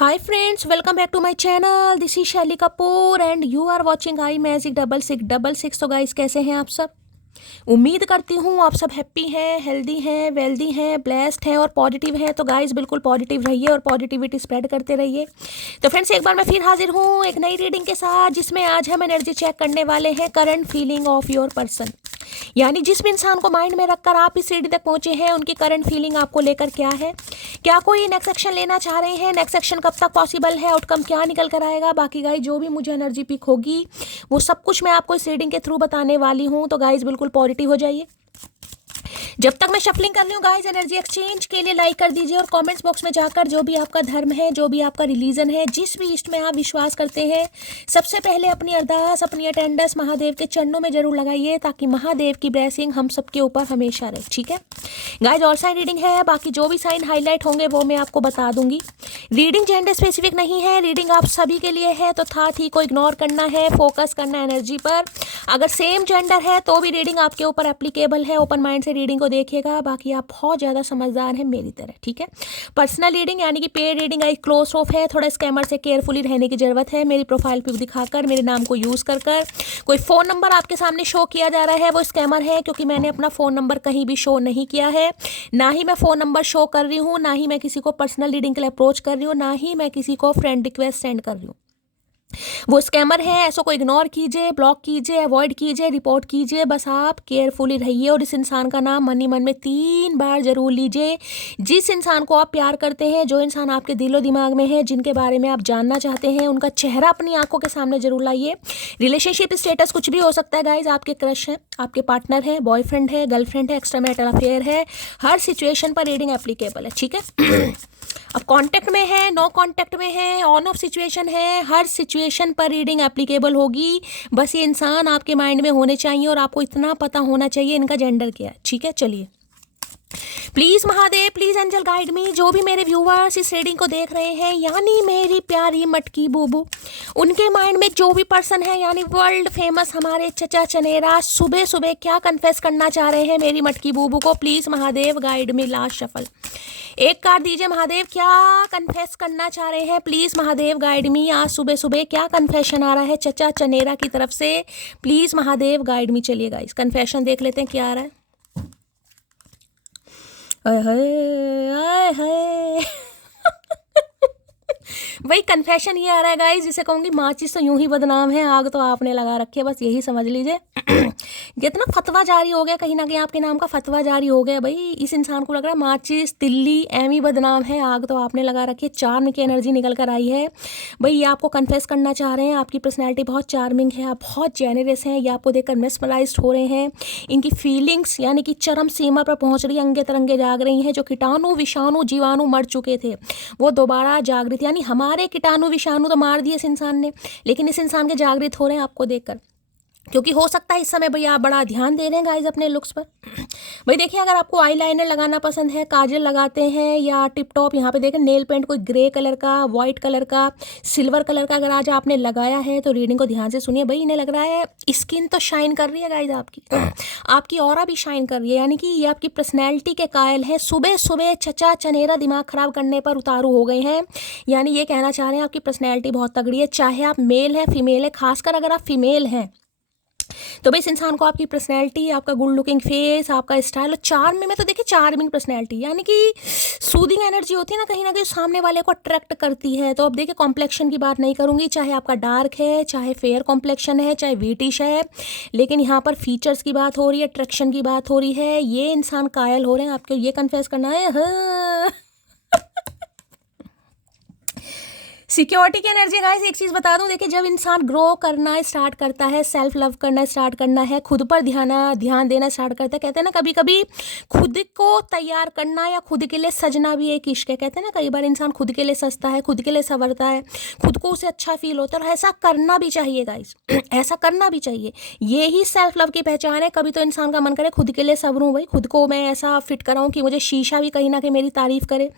Hi friends, welcome back to my channel. This is शैली Kapoor and you are watching I magic 6666। तो guys कैसे हैं आप सब? उम्मीद करती हूँ आप सब हैप्पी हैं, हेल्दी हैं, वेल्दी हैं, ब्लेस्ड हैं और पॉजिटिव हैं। तो गाइस बिल्कुल पॉजिटिव रहिए और पॉजिटिविटी स्प्रेड करते रहिए। तो फ्रेंड्स एक बार मैं फिर हाजिर हूँ एक नई रीडिंग के साथ, जिसमें आज हम एनर्जी चेक करने वाले हैं current feeling of your person. यानी जिस भी इंसान को माइंड में रखकर आप इस रीडिंग तक पहुंचे हैं, उनकी करंट फीलिंग आपको लेकर क्या है, क्या कोई नेक्स्ट एक्शन लेना चाह रहे हैं, नेक्स्ट एक्शन कब तक पॉसिबल है, आउटकम क्या निकल कर आएगा। बाकी गाइस जो भी मुझे एनर्जी पिक होगी वो सब कुछ मैं आपको इस रीडिंग के थ्रू बताने वाली हूँ। तो गाइस बिल्कुल पॉजिटिव हो जाइए। जब तक मैं शफलिंग कर रही हूँ गाइस, एनर्जी एक्सचेंज के लिए लाइक कर दीजिए और कमेंट्स बॉक्स में जाकर जो भी आपका धर्म है, जो भी आपका रिलीजन है, जिस भी इष्ट में आप विश्वास करते हैं, सबसे पहले अपनी अरदास, अपनी अटेंडेंस महादेव के चरणों में जरूर लगाइए, ताकि महादेव की ब्लेसिंग हम सबके ऊपर हमेशा रहे। ठीक है गाइस, और साइन रीडिंग है, बाकी जो भी साइन हाईलाइट होंगे वो मैं आपको बता दूंगी। रीडिंग जेंडर स्पेसिफिक नहीं है, रीडिंग आप सभी के लिए है। तो था ही को इग्नोर करना है, फोकस करना है एनर्जी पर। अगर सेम जेंडर है तो भी रीडिंग आपके ऊपर एप्लीकेबल है। ओपन माइंड से रीडिंग को देखिएगा। बाकी आप बहुत ज़्यादा समझदार हैं मेरी तरह। ठीक है, पर्सनल रीडिंग यानी कि paid reading I close of है। थोड़ा स्कैमर से केयरफुली रहने की जरूरत है। मेरी प्रोफाइल पिक दिखाकर, मेरे नाम को यूज़ कर कोई फ़ोन नंबर आपके सामने शो किया जा रहा है, वो स्कैमर है, क्योंकि मैंने अपना फ़ोन नंबर कहीं भी शो नहीं किया है। ना ही मैं फ़ोन नंबर शो कर रही हूँ, ना ही मैं किसी को पर्सनल रीडिंग के लिए अप्रोच कर रही हूँ, ना ही मैं किसी को फ्रेंड रिक्वेस्ट सेंड कर रही हूँ। वो स्कैमर है, ऐसा को इग्नोर कीजिए, ब्लॉक कीजिए, अवॉइड कीजिए, रिपोर्ट कीजिए। बस आप केयरफुली रहिए और इस इंसान का नाम मन ही मन में 3 बार जरूर लीजिए। जिस इंसान को आप प्यार करते हैं, जो इंसान आपके दिलो दिमाग में है, जिनके बारे में आप जानना चाहते हैं, उनका चेहरा अपनी आंखों के सामने जरूर लाइए। रिलेशनशिप स्टेटस कुछ भी हो सकता है गाइज, आपके क्रश हैं, आपके पार्टनर है, बॉयफ्रेंड है, गर्लफ्रेंड है, एक्स्ट्रा मैरिटल अफेयर है, हर सिचुएशन पर रीडिंग एप्लीकेबल है। ठीक है अब कांटेक्ट में है, नो कांटेक्ट में है, ऑन ऑफ सिचुएशन है, हर सिचुएशन पर रीडिंग एप्लीकेबल होगी। बस ये इंसान आपके माइंड में होने चाहिए और आपको इतना पता होना चाहिए इनका जेंडर क्या है। ठीक है, चलिए please Mahadev, please angel guide me. जो भी मेरे व्यूवर्स इस रीडिंग को देख रहे हैं, यानी मेरी प्यारी मटकी बूबू, उनके माइंड में जो भी पर्सन है, यानी वर्ल्ड फेमस हमारे चचा चनेरा, सुबह सुबह क्या कन्फेस करना चाह रहे हैं मेरी मटकी बूबू को, please Mahadev guide me. Last shuffle एक कार्ड दीजिए महादेव, क्या कन्फेस करना चाह रहे हैं, प्लीज महादेव गाइड मी। आज सुबह सुबह क्या कन्फेशन आ रहा है चचा चनेरा की तरफ से, प्लीज महादेव गाइड मी। चलिए गाइस कन्फेशन देख लेते हैं क्या आ रहा है। आय हाय भाई कन्फेशन ये आ रहा है गाइस, जिसे कहूँगी माचिस तो यूं ही बदनाम है, आग तो आपने लगा रखी है, बस यही समझ लीजिए। जितना फतवा जारी हो गया, कहीं ना कहीं आपके नाम का फतवा जारी हो गया भाई। इस इंसान को लग रहा है माचिस तिल्ली एम ही बदनाम है, आग तो आपने लगा रखी है। चार्म की एनर्जी निकल कर आई है भाई। ये आपको कन्फेस करना चाह रहे हैं, आपकी पर्सनैलिटी बहुत चार्मिंग है, आप बहुत जेनरस हैं, ये आपको देखकर मेस्मराइज्ड हो रहे हैं। इनकी फीलिंग्स यानी कि चरम सीमा पर पहुंच रही है, अंगे तरंगे जाग रही हैं। जो कीटाणु विषाणु जीवाणु मर चुके थे वो दोबारा जागृत, यानी हमारे कीटाणु विषाणु तो मार दिए इस इंसान ने, लेकिन इस इंसान के जागृत हो रहे हैं आपको देखकर। क्योंकि हो सकता है इस समय भाई आप बड़ा ध्यान दे रहे हैं गाइज अपने लुक्स पर। भाई देखिए, अगर आपको आईलाइनर लगाना पसंद है, काजल लगाते हैं, या टिप टॉप यहाँ पे देखें नेल पेंट कोई ग्रे कलर का, वाइट कलर का, सिल्वर कलर का अगर आज आपने लगाया है, तो रीडिंग को ध्यान से सुनिए। भाई इन्हें लग रहा है स्किन तो शाइन कर रही है गाइज आपकी, आपकी ऑरा भी शाइन कर रही है, यानी कि ये आपकी पर्सनैलिटी के कायल है। सुबह सुबह चचा चनेरा दिमाग खराब करने पर उतारू हो गए हैं, यानी ये कहना चाह रहे हैं आपकी पर्सनैलिटी बहुत तगड़ी है। चाहे आप मेल है फीमेल है, खासकर अगर आप फीमेल हैं तो भाई इस इंसान को आपकी पर्सनैलिटी, आपका गुड लुकिंग फेस, आपका स्टाइल और चार्म में तो देखिए चार्मिंग पर्सनैलिटी, यानी कि सूदिंग एनर्जी होती है ना, कहीं ना कहीं सामने वाले को अट्रैक्ट करती है। तो अब देखिए कॉम्प्लेक्शन की बात नहीं करूंगी, चाहे आपका डार्क है, चाहे फेयर कॉम्प्लेक्शन है, चाहे वीटिश है, लेकिन यहाँ पर फीचर्स की बात हो रही है, अट्रैक्शन की बात हो रही है। ये इंसान कायल हो रहे हैं, आपको ये कन्फेस करना है। हाँ। सिक्योरिटी की एनर्जी गाइस, एक चीज़ बता दूं, देखिए जब इंसान ग्रो करना स्टार्ट करता है, सेल्फ लव करना स्टार्ट करना है, खुद पर ध्यान देना स्टार्ट करता है, कहते हैं ना कभी कभी खुद को तैयार करना या खुद के लिए सजना भी एक इश्क है। कहते हैं ना कई बार इंसान खुद के लिए सजता है, खुद के लिए संवरता है, खुद को उसे अच्छा फील होता है, और ऐसा करना भी चाहिए गाइस। ऐसा करना भी चाहिए, ये ही सेल्फ लव की पहचान है। कभी तो इंसान का मन करे खुद के लिए संवरूं भाई, खुद को मैं ऐसा फिट कराऊं कि मुझे शीशा भी कहीं ना कहीं मेरी तारीफ करे।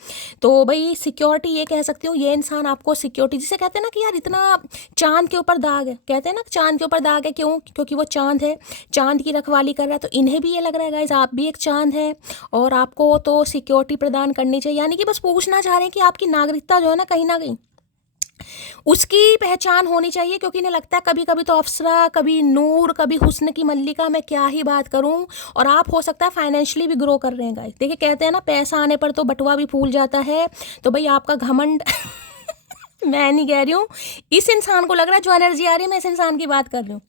तो भाई सिक्योरिटी ये कह सकती हूँ, ये इंसान आपको सिक्योरिटी, जिसे कहते हैं ना कि यार इतना चांद के ऊपर दाग है, कहते हैं ना चांद के ऊपर दाग है, क्यों? क्योंकि वो चांद है, चांद की रखवाली कर रहा है। तो इन्हें भी ये लग रहा है गाइस आप भी एक चांद है और आपको तो सिक्योरिटी प्रदान करनी चाहिए। यानी कि बस पूछना चाह रहे हैं कि आपकी नागरिकता जो है ना कहीं उसकी पहचान होनी चाहिए, क्योंकि इन्हें लगता है कभी कभी तो अप्सरा, कभी नूर, कभी हुस्न की मल्लिका, मैं क्या ही बात करूं। और आप हो सकता है फाइनेंशियली भी ग्रो कर रहे हैं गाइस। देखिए कहते हैं ना, पैसा आने पर तो बटुआ भी फूल जाता है। तो भाई आपका घमंड मैं नहीं कह रही हूँ, इस इंसान को लग रहा है, जो एनर्जी आ रही है मैं इस इंसान की बात कर रही हूँ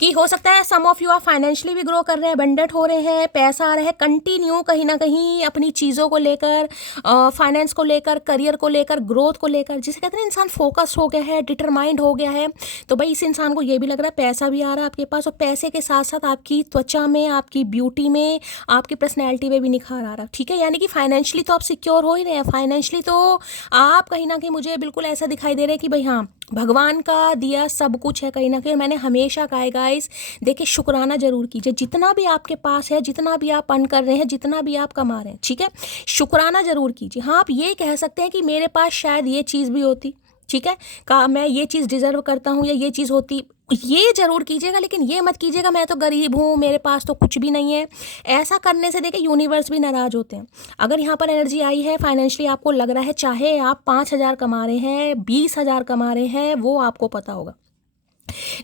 कि हो सकता है सम ऑफ यू आप फाइनेंशियली भी ग्रो कर रहे हैं, अबंडेंट हो रहे हैं, पैसा आ रहा है, कंटिन्यू कहीं ना कहीं अपनी चीज़ों को लेकर, फाइनेंस को लेकर, करियर को लेकर, ग्रोथ को लेकर, जिसे कहते हैं इंसान फोकस हो गया है, डिटरमाइंड हो गया है। तो भाई इस इंसान को ये भी लग रहा है पैसा भी आ रहा है आपके पास, और पैसे के साथ साथ आपकी त्वचा में, आपकी ब्यूटी में, आपकी पर्सनैलिटी में भी निखार आ रहा है। ठीक है, यानी कि फाइनेंशियली तो आप सिक्योर हो ही रहे हैं, फाइनेंशियली तो आप कहीं ना कहीं मुझे बिल्कुल ऐसा दिखाई दे रहा है कि भाई हाँ, भगवान का दिया सब कुछ है कहीं ना कहीं। मैंने हमेशा कहा है गाइस, देखिए शुक्राना जरूर कीजिए, जितना भी आपके पास है, जितना भी आप अर्न कर रहे हैं, जितना भी आप कमा रहे हैं, ठीक है, शुक्राना जरूर कीजिए। हाँ, आप ये कह सकते हैं कि मेरे पास शायद ये चीज़ भी होती, ठीक है, का मैं ये चीज़ डिजर्व करता हूँ या ये चीज़ होती, ये जरूर कीजिएगा, लेकिन ये मत कीजिएगा मैं तो गरीब हूँ, मेरे पास तो कुछ भी नहीं है। ऐसा करने से देखिए यूनिवर्स भी नाराज होते हैं। अगर यहाँ पर एनर्जी आई है, फाइनेंशियली आपको लग रहा है, चाहे आप 5,000 कमा रहे हैं, 20,000 कमा रहे हैं, वो आपको पता होगा,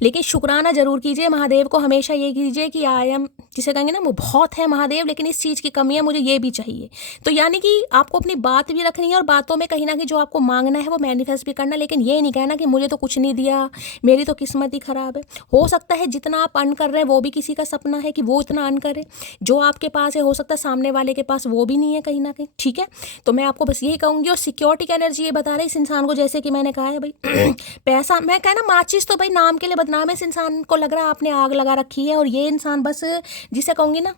लेकिन शुक्राना जरूर कीजिए। महादेव को हमेशा ये कीजिए कि आई एम, जिसे कहेंगे ना वो बहुत है महादेव, लेकिन इस चीज़ की कमी है, मुझे ये भी चाहिए। तो यानी कि आपको अपनी बात भी रखनी है, और बातों में कहीं ना कहीं जो आपको मांगना है वो मैनिफेस्ट भी करना है, लेकिन ये नहीं कहना कि मुझे तो कुछ नहीं दिया, मेरी तो किस्मत ही खराब है। हो सकता है जितना आप अर्न कर रहे हैं वो भी किसी का सपना है कि वो इतना अर्न करे, जो आपके पास है हो सकता है सामने वाले के पास वो भी नहीं है कहीं ना कहीं, ठीक है। तो मैं आपको बस यही कहूँगी, और सिक्योरिटी की एनर्जी ये बता रहा है इस इंसान को, जैसे कि मैंने कहा है भाई पैसा, मैं कहना माचिस तो भाई नाम के लिए बदनाम है, इस इंसान को लग रहा है आपने आग लगा रखी है। और ये इंसान बस, जिसे कहूँगी ना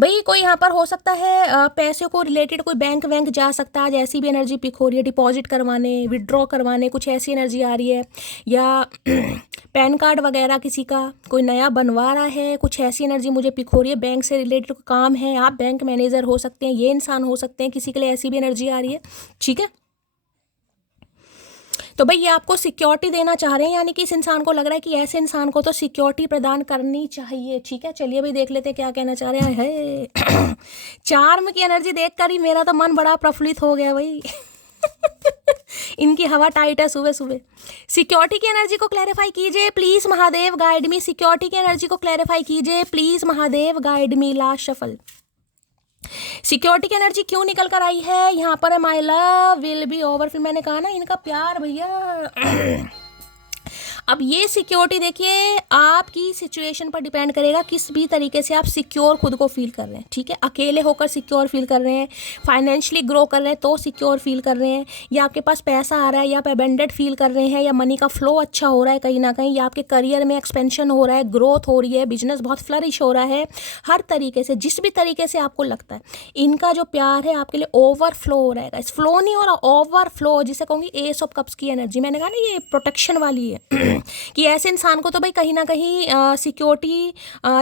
भाई, कोई यहाँ पर हो सकता है पैसे को रिलेटेड कोई बैंक वैंक जा सकता है, आज ऐसी भी एनर्जी पिक हो रही है, डिपॉजिट करवाने, विड्रॉ करवाने, कुछ ऐसी एनर्जी आ रही है, या पैन कार्ड वगैरह किसी का कोई नया बनवा रहा है, कुछ ऐसी एनर्जी मुझे पिक हो रही है, बैंक से रिलेटेड काम है, आप बैंक मैनेजर हो सकते हैं, ये इंसान हो सकते हैं, किसी के लिए ऐसी भी एनर्जी आ रही है, ठीक है। तो भाई ये आपको सिक्योरिटी देना चाह रहे हैं, यानी कि इस इंसान को लग रहा है कि ऐसे इंसान को तो सिक्योरिटी प्रदान करनी चाहिए, ठीक है। चलिए भाई देख लेते हैं क्या कहना चाह रहे हैं। चार्म की एनर्जी देखकर ही मेरा तो मन बड़ा प्रफुल्लित हो गया भाई। इनकी हवा टाइट है सुबह सुबह। सिक्योरिटी की एनर्जी को क्लैरिफाई कीजिए please Mahadev, guide me. Security की एनर्जी को क्लैरिफाई कीजिए please Mahadev, guide me. Last shuffle. Security की एनर्जी क्यों निकल कर आई है यहाँ पर? My love will be over. फिर मैंने कहा ना इनका प्यार भैया। अब ये सिक्योरिटी देखिए आपकी सिचुएशन पर डिपेंड करेगा, किस भी तरीके से आप सिक्योर खुद को फील कर रहे हैं, ठीक है। अकेले होकर सिक्योर फील कर रहे हैं, फाइनेंशियली ग्रो कर रहे हैं तो सिक्योर फील कर रहे हैं, या आपके पास पैसा आ रहा है, या आप अबेंडेंट फील कर रहे हैं, या मनी का फ्लो अच्छा हो रहा है कहीं ना कहीं, या आपके करियर में एक्सपेंशन हो रहा है, ग्रोथ हो रही है, बिजनेस बहुत फ्लरिश हो रहा है, हर तरीके से जिस भी तरीके से आपको लगता है इनका जो प्यार है आपके लिए ओवरफ्लो हो रहेगा। इस फ्लो नहीं हो रहा, ओवरफ्लो, जिसे कहूँगी एस ऑफ कप्स की एनर्जी। मैंने कहा ना ये प्रोटेक्शन वाली है। कि ऐसे इंसान को तो भाई कहीं ना कहीं सिक्योरिटी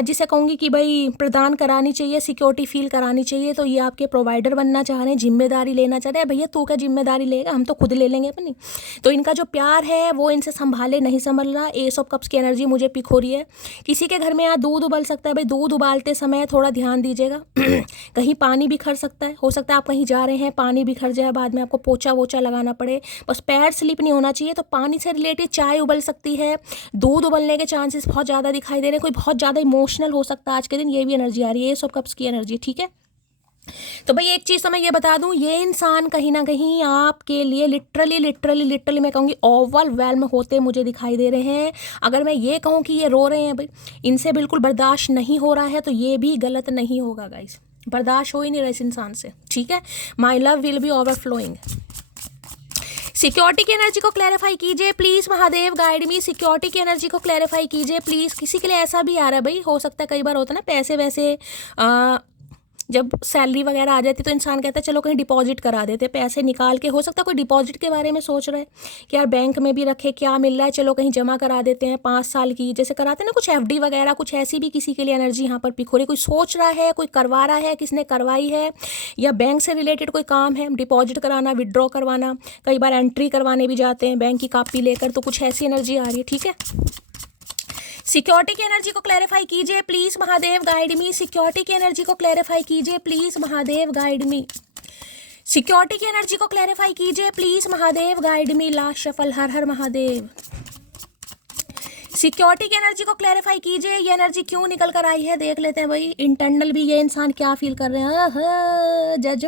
जिसे कहूँगी कि भाई प्रदान करानी चाहिए, सिक्योरिटी फील करानी चाहिए। तो ये आपके प्रोवाइडर बनना चाह रहे हैं, जिम्मेदारी लेना चाह रहे हैं। भैया तू क्या जिम्मेदारी लेगा, हम तो खुद ले लेंगे अपनी। तो इनका जो प्यार है वो इनसे संभाले नहीं संभल रहा। एस ऑफ कप्स की एनर्जी मुझे पिक हो रही है। किसी के घर में यहाँ दूध उबल सकता है, भाई दूध उबालते समय थोड़ा ध्यान दीजिएगा। कहीं पानी बिखर सकता है, हो सकता है आप कहीं जा रहे हैं पानी बिखर जाए, बाद में आपको पोछा वोछा लगाना पड़े, बस पैर स्लिप नहीं होना चाहिए। तो पानी से रिलेटेड चाय उबल सकती है, दूध उबलने के चांसेस बहुत ज़्यादा दिखाई दे रहे हैं। कोई बहुत ज़्यादा इमोशनल हो सकता है आज के दिन, ये भी एनर्जी आ रही है, ये सब कप्स की एनर्जी, ठीक है। तो भाई एक चीज़ तो मैं ये बता दूं, ये इंसान कहीं ना कहीं आपके लिए लिटरली मैं कहूँगी ओवरवेल्म होते मुझे दिखाई दे रहे हैं। अगर मैं ये कहूँ कि ये रो रहे हैं भाई, इनसे बिल्कुल बर्दाश्त नहीं हो रहा है, तो ये भी गलत नहीं होगा गाइस, बर्दाश्त हो ही नहीं रहा इस इंसान से, ठीक है। My love will be overflowing. Security की एनर्जी को क्लैरिफाई कीजिए please Mahadev, guide me. Security की एनर्जी को क्लैरिफाई कीजिए प्लीज। किसी के लिए ऐसा भी आ रहा है भाई, हो सकता है कई बार होता है ना पैसे वैसे जब सैलरी वगैरह आ जाती है तो इंसान कहता है चलो कहीं डिपॉजिट करा देते, पैसे निकाल के। हो सकता है कोई डिपॉजिट के बारे में सोच रहा है कि यार बैंक में भी रखे, क्या मिल रहा है, चलो कहीं जमा करा देते हैं 5 साल की, जैसे कराते हैं ना कुछ एफडी वगैरह, कुछ ऐसी भी किसी के लिए एनर्जी यहाँ पर पिक हो रही है। कोई सोच रहा है, कोई करवा रहा है, किसने करवाई है, या बैंक से रिलेटेड कोई काम है, डिपॉजिट कराना, विड्रॉ करवाना, कई बार एंट्री करवाने भी जाते हैं बैंक की कॉपी लेकर। तो कुछ ऐसी एनर्जी आ रही है, ठीक है। सिक्योरिटी की एनर्जी को क्लैरिफाई कीजिए please Mahadev, guide me. Security की एनर्जी को क्लैरिफाई कीजिए please Mahadev, guide me. Security की एनर्जी को क्लैरिफाई कीजिए please Mahadev, guide me, last shuffle, हर हर महादेव। सिक्योरिटी की एनर्जी को क्लैरिफाई कीजिए, ये एनर्जी क्यों निकल कर आई है, देख लेते हैं भाई। इंटरनल भी ये इंसान क्या फील कर रहे हैं, जज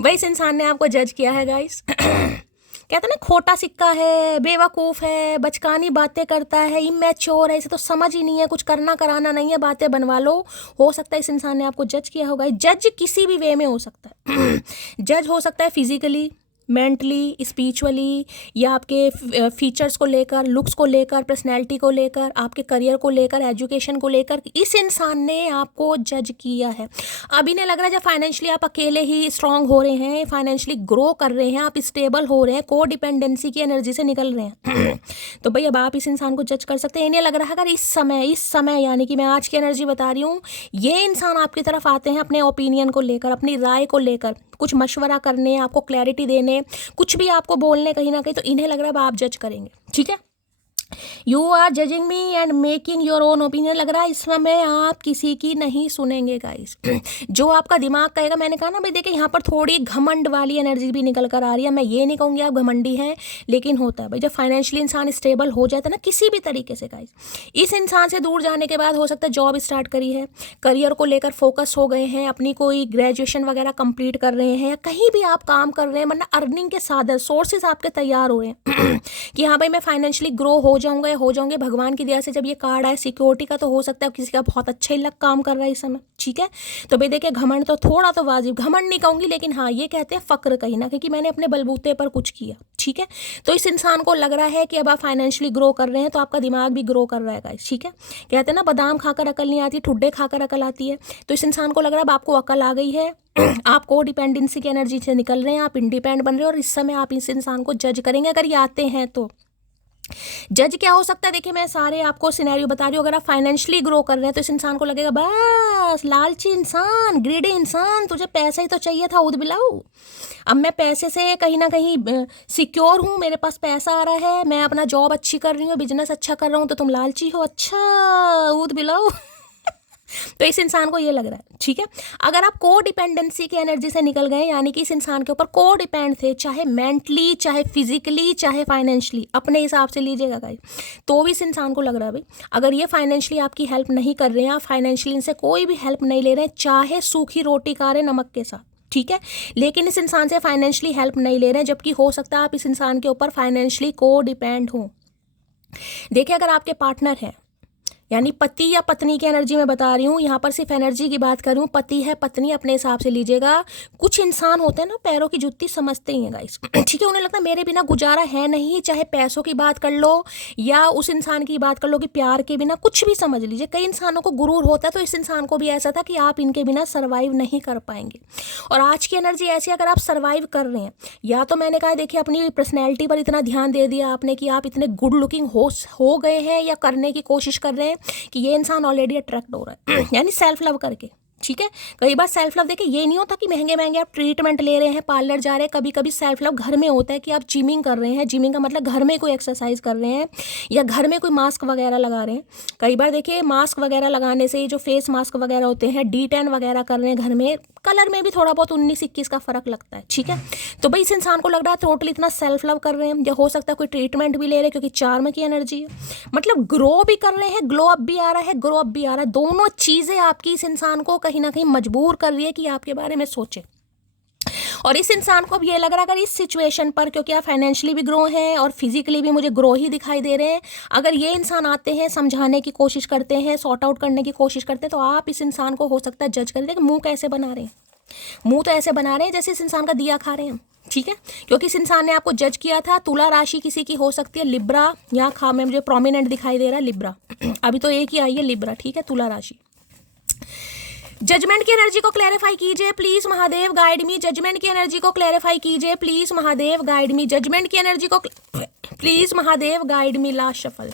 भाई इस इंसान ने आपको जज किया है गाइस। कहते हैं ना खोटा सिक्का है, बेवकूफ़ है, बचकानी बातें करता है, इमैच्योर है, इसे तो समझ ही नहीं है, कुछ करना कराना नहीं है, बातें बनवा लो। हो सकता है इस इंसान ने आपको जज किया होगा। जज किसी भी वे में हो सकता है। जज हो सकता है फिजिकली, मेंटली, स्पिरिचुअली, या आपके फीचर्स को लेकर, लुक्स को लेकर, पर्सनैलिटी को लेकर, आपके करियर को लेकर, एजुकेशन को लेकर। इस इंसान ने आपको जज किया है। अब इन्हें लग रहा है जब फाइनेंशियली आप अकेले ही स्ट्रांग हो रहे हैं, फाइनेंशियली ग्रो कर रहे हैं, आप स्टेबल हो रहे हैं, को डिपेंडेंसी की एनर्जी से निकल रहे हैं। तो भाई अब आप इस इंसान को जज कर सकते हैं। इन्हें लग रहा है अगर इस समय यानी कि मैं आज की एनर्जी बता रही हूँ, ये इंसान आपकी तरफ आते हैं अपने ओपिनियन को लेकर, अपनी राय को लेकर, कुछ मशवरा करने, आपको क्लैरिटी देने, कुछ भी आपको बोलने कहीं ना कहीं, तो इन्हें लग रहा है अब आप जज करेंगे। ठीक है, you are judging me and making your own opinion. लग रहा है इस समय आप किसी की नहीं सुनेंगे गाइस। जो आपका दिमाग कहेगा, मैंने कहा ना भाई देखिए यहाँ पर थोड़ी घमंड वाली एनर्जी भी निकल कर आ रही है। मैं ये नहीं कहूँगी आप घमंडी हैं, लेकिन होता है भाई जब फाइनेंशियली इंसान स्टेबल हो जाता है ना किसी भी तरीके से गाइस। इस इंसान से दूर जाने के बाद हो सकता है जॉब स्टार्ट करी है, करियर को लेकर फोकस हो गए हैं, अपनी कोई ग्रेजुएशन वगैरह कंप्लीट कर रहे हैं, या कहीं भी आप काम कर रहे हैं, मतलब अर्निंग के साधन सोर्सेज आपके तैयार हो रहे हैं कि हाँ भाई मैं फाइनेंशियली ग्रो हो जाऊंगे भगवान की दया से। जब ये कार्ड आए सिक्योरिटी का, तो हो सकता है किसी का बहुत अच्छा ही लक काम कर रहा है इस समय। ठीक है, तो भाई देखिए घमंड तो थोड़ा तो वाजिब, घमंड नहीं कहूंगी, लेकिन हाँ ये कहते हैं फक्र कहीं ना कहीं कि मैंने अपने बलबूते पर कुछ किया। ठीक है, तो इस इंसान को लग रहा है कि अब आप फाइनेंशियली ग्रो कर रहे हैं, तो आपका दिमाग भी ग्रो कर रहा है गाइस। ठीक है, कहते हैं ना बादाम खाकर अकल नहीं आती, ठुड्डे खाकर अकल आती है। तो इस इंसान को लग रहा है अब आपको अकल आ गई है, आप को डिपेंडेंसी की एनर्जी से निकल रहे हैं, आप इंडिपेंडेंट बन रहे हैं, और इस समय आप इस इंसान को जज करेंगे अगर ये आते हैं तो। जज क्या हो सकता है, देखिए मैं सारे आपको सिनेरियो बता रही हूँ। अगर आप फाइनेंशियली ग्रो कर रहे हैं तो इस इंसान को लगेगा बस लालची इंसान, ग्रीडी इंसान, तुझे पैसा ही तो चाहिए था ऊद बिलाऊ। अब मैं पैसे से कहीं ना कहीं सिक्योर हूँ, मेरे पास पैसा आ रहा है, मैं अपना जॉब अच्छी कर रही हूँ, बिजनेस अच्छा कर रहा हूँ, तो तुम लालची हो, अच्छा ऊद बिलाऊ। तो इस इंसान को ये लग रहा है। ठीक है, अगर आप को डिपेंडेंसी की एनर्जी से निकल गए, यानी कि इस इंसान के ऊपर को डिपेंड थे, चाहे मेंटली, चाहे फिजिकली, चाहे फाइनेंशियली, अपने हिसाब से लीजिएगा गाइस, तो भी इस इंसान को लग रहा है भाई अगर ये फाइनेंशियली आपकी हेल्प नहीं कर रहे हैं, आप फाइनेंशियली इनसे कोई भी हेल्प नहीं ले रहे हैं, चाहे सूखी रोटी खा रहे नमक के साथ, ठीक है, लेकिन इस इंसान से फाइनेंशियली हेल्प नहीं ले रहे हैं, जबकि हो सकता है आप इस इंसान के ऊपर फाइनेंशियली को डिपेंड हो। देखिए अगर आपके पार्टनर हैं, यानी पति या पत्नी की एनर्जी में बता रही हूँ, यहाँ पर सिर्फ एनर्जी की बात कर रही हूँ, पति है पत्नी अपने हिसाब से लीजिएगा। कुछ इंसान होते हैं ना पैरों की जुत्ती समझते ही हैं गाइस। ठीक है, उन्हें लगता है मेरे बिना गुजारा है नहीं, चाहे पैसों की बात कर लो या उस इंसान की बात कर लो कि प्यार के बिना, कुछ भी समझ लीजिए। कई इंसानों को गुरूर होता है, तो इस इंसान को भी ऐसा था कि आप इनके बिना सर्वाइव नहीं कर पाएंगे। और आज की एनर्जी ऐसी, अगर आप सर्वाइव कर रहे हैं, या तो मैंने कहा देखिए अपनी पर्सनैलिटी पर इतना ध्यान दे दिया आपने कि आप इतने गुड लुकिंग हो गए हैं, या करने की कोशिश कर रहे हैं कि ये इंसान ऑलरेडी अट्रैक्ट हो रहा है, यानी सेल्फ लव करके। ठीक है, कई बार सेल्फ लव देखिए ये नहीं होता कि महंगे महंगे आप ट्रीटमेंट ले रहे हैं, पार्लर जा रहे हैं। कभी कभी सेल्फ लव घर में होता है कि आप जिमिंग कर रहे हैं, जिमिंग का मतलब घर में कोई एक्सरसाइज कर रहे हैं, या घर में कोई मास्क वगैरह लगा रहे हैं। कई बार देखिए मास्क वगैरह लगाने से, जो फेस मास्क वगैरह होते हैं, D10 वगैरह कर रहे हैं घर में, कलर में भी थोड़ा बहुत 19-21 का फर्क लगता है। ठीक है, तो भाई इस इंसान को लग रहा है टोटली इतना सेल्फ लव कर रहे हैं, या हो सकता है कोई ट्रीटमेंट भी ले रहे हैं, क्योंकि चार्म की एनर्जी है, मतलब ग्रो भी कर रहे हैं, ग्लो अप भी आ रहा है, ग्रो अप भी आ रहा है। दोनों चीज़ें आपकी इस इंसान को कहीं ना कहीं मजबूर कर रही है कि आपके बारे में सोचे। और इस इंसान को अब ये लग रहा है अगर इस सिचुएशन पर, क्योंकि आप फाइनेंशियली भी ग्रो हैं और फिजिकली भी मुझे ग्रो ही दिखाई दे रहे हैं, अगर ये इंसान आते हैं, समझाने की कोशिश करते हैं, सॉर्ट आउट करने की कोशिश करते हैं, तो आप इस इंसान को हो सकता है जज कर दें कि मुंह कैसे बना रहे हैं, मुंह तो ऐसे बना रहे हैं जैसे इस इंसान का दिया खा रहे हैं। ठीक है, क्योंकि इस इंसान ने आपको जज किया था। तुला राशि किसी की हो सकती है, लिब्रा, यहाँ खा में मुझे प्रोमिनेंट दिखाई दे रहा है लिब्रा, अभी तो एक ही आई है लिब्रा। ठीक है, तुला राशि। जजमेंट की एनर्जी को क्लैरिफाई कीजिए please Mahadev, guide me. Judgement की एनर्जी को क्लैरिफाई कीजिए please Mahadev, guide me. Judgement की एनर्जी को please Mahadev, guide me. Last shuffle.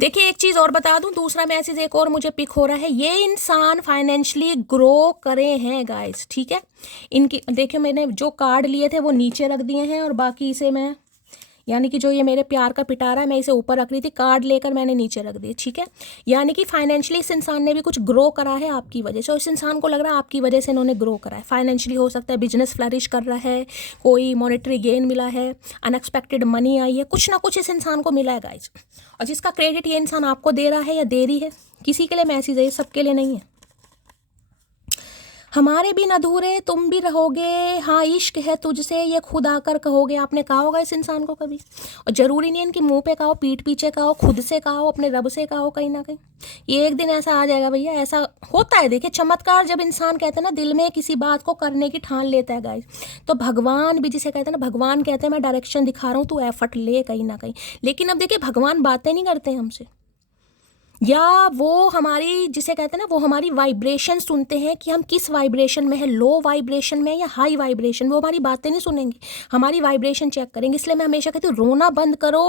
देखिए एक चीज और बता दूं, दूसरा मैसेज एक और मुझे पिक हो रहा है, ये इंसान फाइनेंशियली ग्रो करे हैं गाइस। ठीक है, इनकी देखिए मैंने जो कार्ड लिए थे वो नीचे रख दिए हैं, और बाकी इसे मैं यानी कि जो ये मेरे प्यार का पिटारा है, मैं इसे ऊपर रख रही थी, कार्ड लेकर मैंने नीचे रख दिया, ठीक है। यानी कि फाइनेंशियली इस इंसान ने भी कुछ ग्रो करा है आपकी वजह से, और इस इंसान को लग रहा है आपकी वजह से इन्होंने ग्रो करा है। फाइनेंशियली हो सकता है बिजनेस फ्लरिश कर रहा है, कोई मॉनेटरी गेन मिला है, अनएक्सपेक्टेड मनी आई है, कुछ ना कुछ इस इंसान को मिला है गाइज। और जिसका क्रेडिट ये इंसान आपको दे रहा है या दे रही है, किसी के लिए मैसेज है, सबके लिए नहीं है। हमारे बिन अधूरे तुम भी रहोगे, हाँ इश्क है तुझसे ये खुद आकर कहोगे। आपने कहा होगा इस इंसान को कभी, और ज़रूरी नहीं है इनकी मुंह पे कहो, पीठ पीछे कहो, खुद से कहो, अपने रब से कहो, कहीं ना कहीं ये एक दिन ऐसा आ जाएगा भैया। ऐसा होता है, देखिए चमत्कार जब इंसान कहते हैं ना दिल में किसी बात को करने की ठान लेता है गाइस, तो भगवान भी जिसे कहते हैं ना, भगवान कहते हैं मैं डायरेक्शन दिखा रहा हूँ, तू एफर्ट ले कहीं ना कहीं। लेकिन अब देखिए भगवान बातें नहीं करते हमसे, या वो हमारी जिसे कहते हैं ना, वो हमारी वाइब्रेशन सुनते हैं कि हम किस वाइब्रेशन में है, लो वाइब्रेशन में या हाई वाइब्रेशन। वो हमारी बातें नहीं सुनेंगे, हमारी वाइब्रेशन चेक करेंगे। इसलिए मैं हमेशा कहती हूँ रोना बंद करो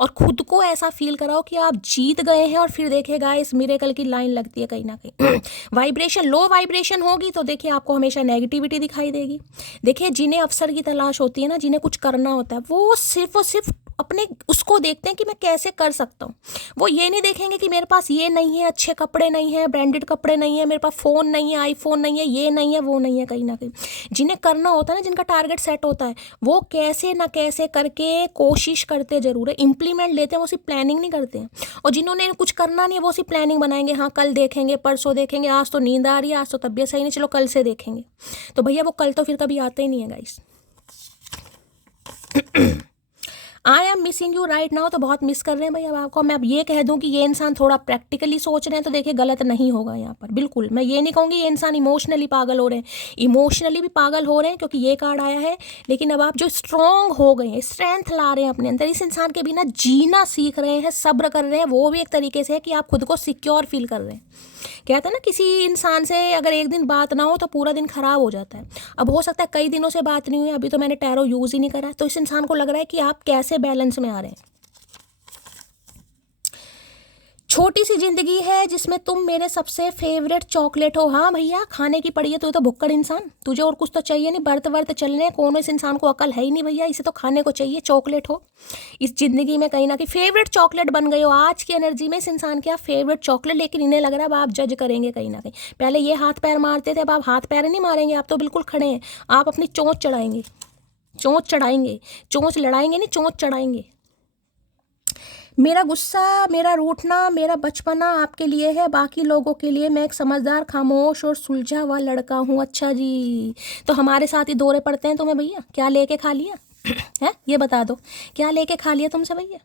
और खुद को ऐसा फील कराओ कि आप जीत गए हैं, और फिर देखिएगा इस मिरेकल की लाइन लगती है कहीं ना कहीं। वाइब्रेशन लो वाइब्रेशन होगी तो देखिए आपको हमेशा नेगेटिविटी दिखाई देगी। देखिए जिन्हें अवसर की तलाश होती है ना, जिन्हें कुछ करना होता है, वो सिर्फ अपने उसको देखते हैं कि मैं कैसे कर सकता हूँ। वो ये नहीं देखेंगे कि मेरे पास ये नहीं है, अच्छे कपड़े नहीं है, ब्रांडेड कपड़े नहीं है, मेरे पास फ़ोन नहीं है, आईफोन नहीं है, ये नहीं है, वो नहीं है। कहीं ना कहीं जिन्हें करना होता है ना, जिनका टारगेट सेट होता है, वो कैसे ना कैसे करके कोशिश करते जरूर है, इम्प्लीमेंट लेते हैं, वो सिर्फ प्लानिंग नहीं करते हैं। और जिन्होंने कुछ करना नहीं है वो सिर्फ प्लानिंग बनाएंगे, हाँ कल देखेंगे, परसों देखेंगे, आज तो नींद आ रही है, आज तो तबीयत सही नहीं, चलो कल से देखेंगे। तो भैया वो कल तो फिर कभी आता ही नहीं है guys. I am missing you right now, तो बहुत मिस कर रहे हैं भाई अब आपको। मैं अब ये कह दूं कि ये इंसान थोड़ा प्रैक्टिकली सोच रहे हैं तो देखिए गलत नहीं होगा यहाँ पर, बिल्कुल। मैं ये नहीं कहूँगी ये इंसान इमोशनली पागल हो रहे हैं, इमोशनली भी पागल हो रहे हैं क्योंकि ये कार्ड आया है। लेकिन अब आप जो स्ट्रॉन्ग हो गए हैं, स्ट्रेंथ ला रहे हैं अपने अंदर, इस इंसान के बिना जीना सीख रहे हैं, सब्र कर रहे हैं, वो भी एक तरीके से है कि आप खुद को सिक्योर फील कर रहे हैं। कहते हैं ना किसी इंसान से अगर एक दिन बात ना हो तो पूरा दिन खराब हो जाता है। अब हो सकता है कई दिनों से बात नहीं हुई, अभी तो मैंने टैरो यूज़ ही नहीं करा, तो इस इंसान को लग रहा है कि आप कैसे बैलेंस में आ रहे हैं। छोटी सी जिंदगी है जिसमें तुम मेरे सबसे फेवरेट चॉकलेट हो। हाँ भैया खाने की पड़ी है, तू तो भुक्कड़ इंसान, तुझे और कुछ तो चाहिए नहीं, बर्त वर्त चलने कौन, इस इंसान को अकल है ही नहीं भैया, इसे तो खाने को चाहिए, चॉकलेट हो इस जिंदगी में कहीं ना कहीं फेवरेट चॉकलेट बन गए हो आज की एनर्जी में इस इंसान के आप फेवरेट चॉकलेट। लेकिन इन्हें लग रहा है अब आप जज करेंगे कहीं ना कहीं। पहले ये हाथ पैर मारते थे, अब आप हाथ पैर नहीं मारेंगे, आप तो बिल्कुल खड़े हैं, आप अपनी चोंच चढ़ाएंगे, चोंच चढ़ाएंगे, चोंच लड़ाएंगे नहीं, चोंच चढ़ाएंगे। मेरा गुस्सा, मेरा रूठना, मेरा बचपना आपके लिए है, बाकी लोगों के लिए मैं एक समझदार, खामोश और सुलझा हुआ लड़का हूँ। अच्छा जी, तो हमारे साथ ही दौरे पड़ते हैं तुम्हें भैया, क्या लेके खा लिया है ये बता दो, क्या लेके खा लिया तुमसे भैया।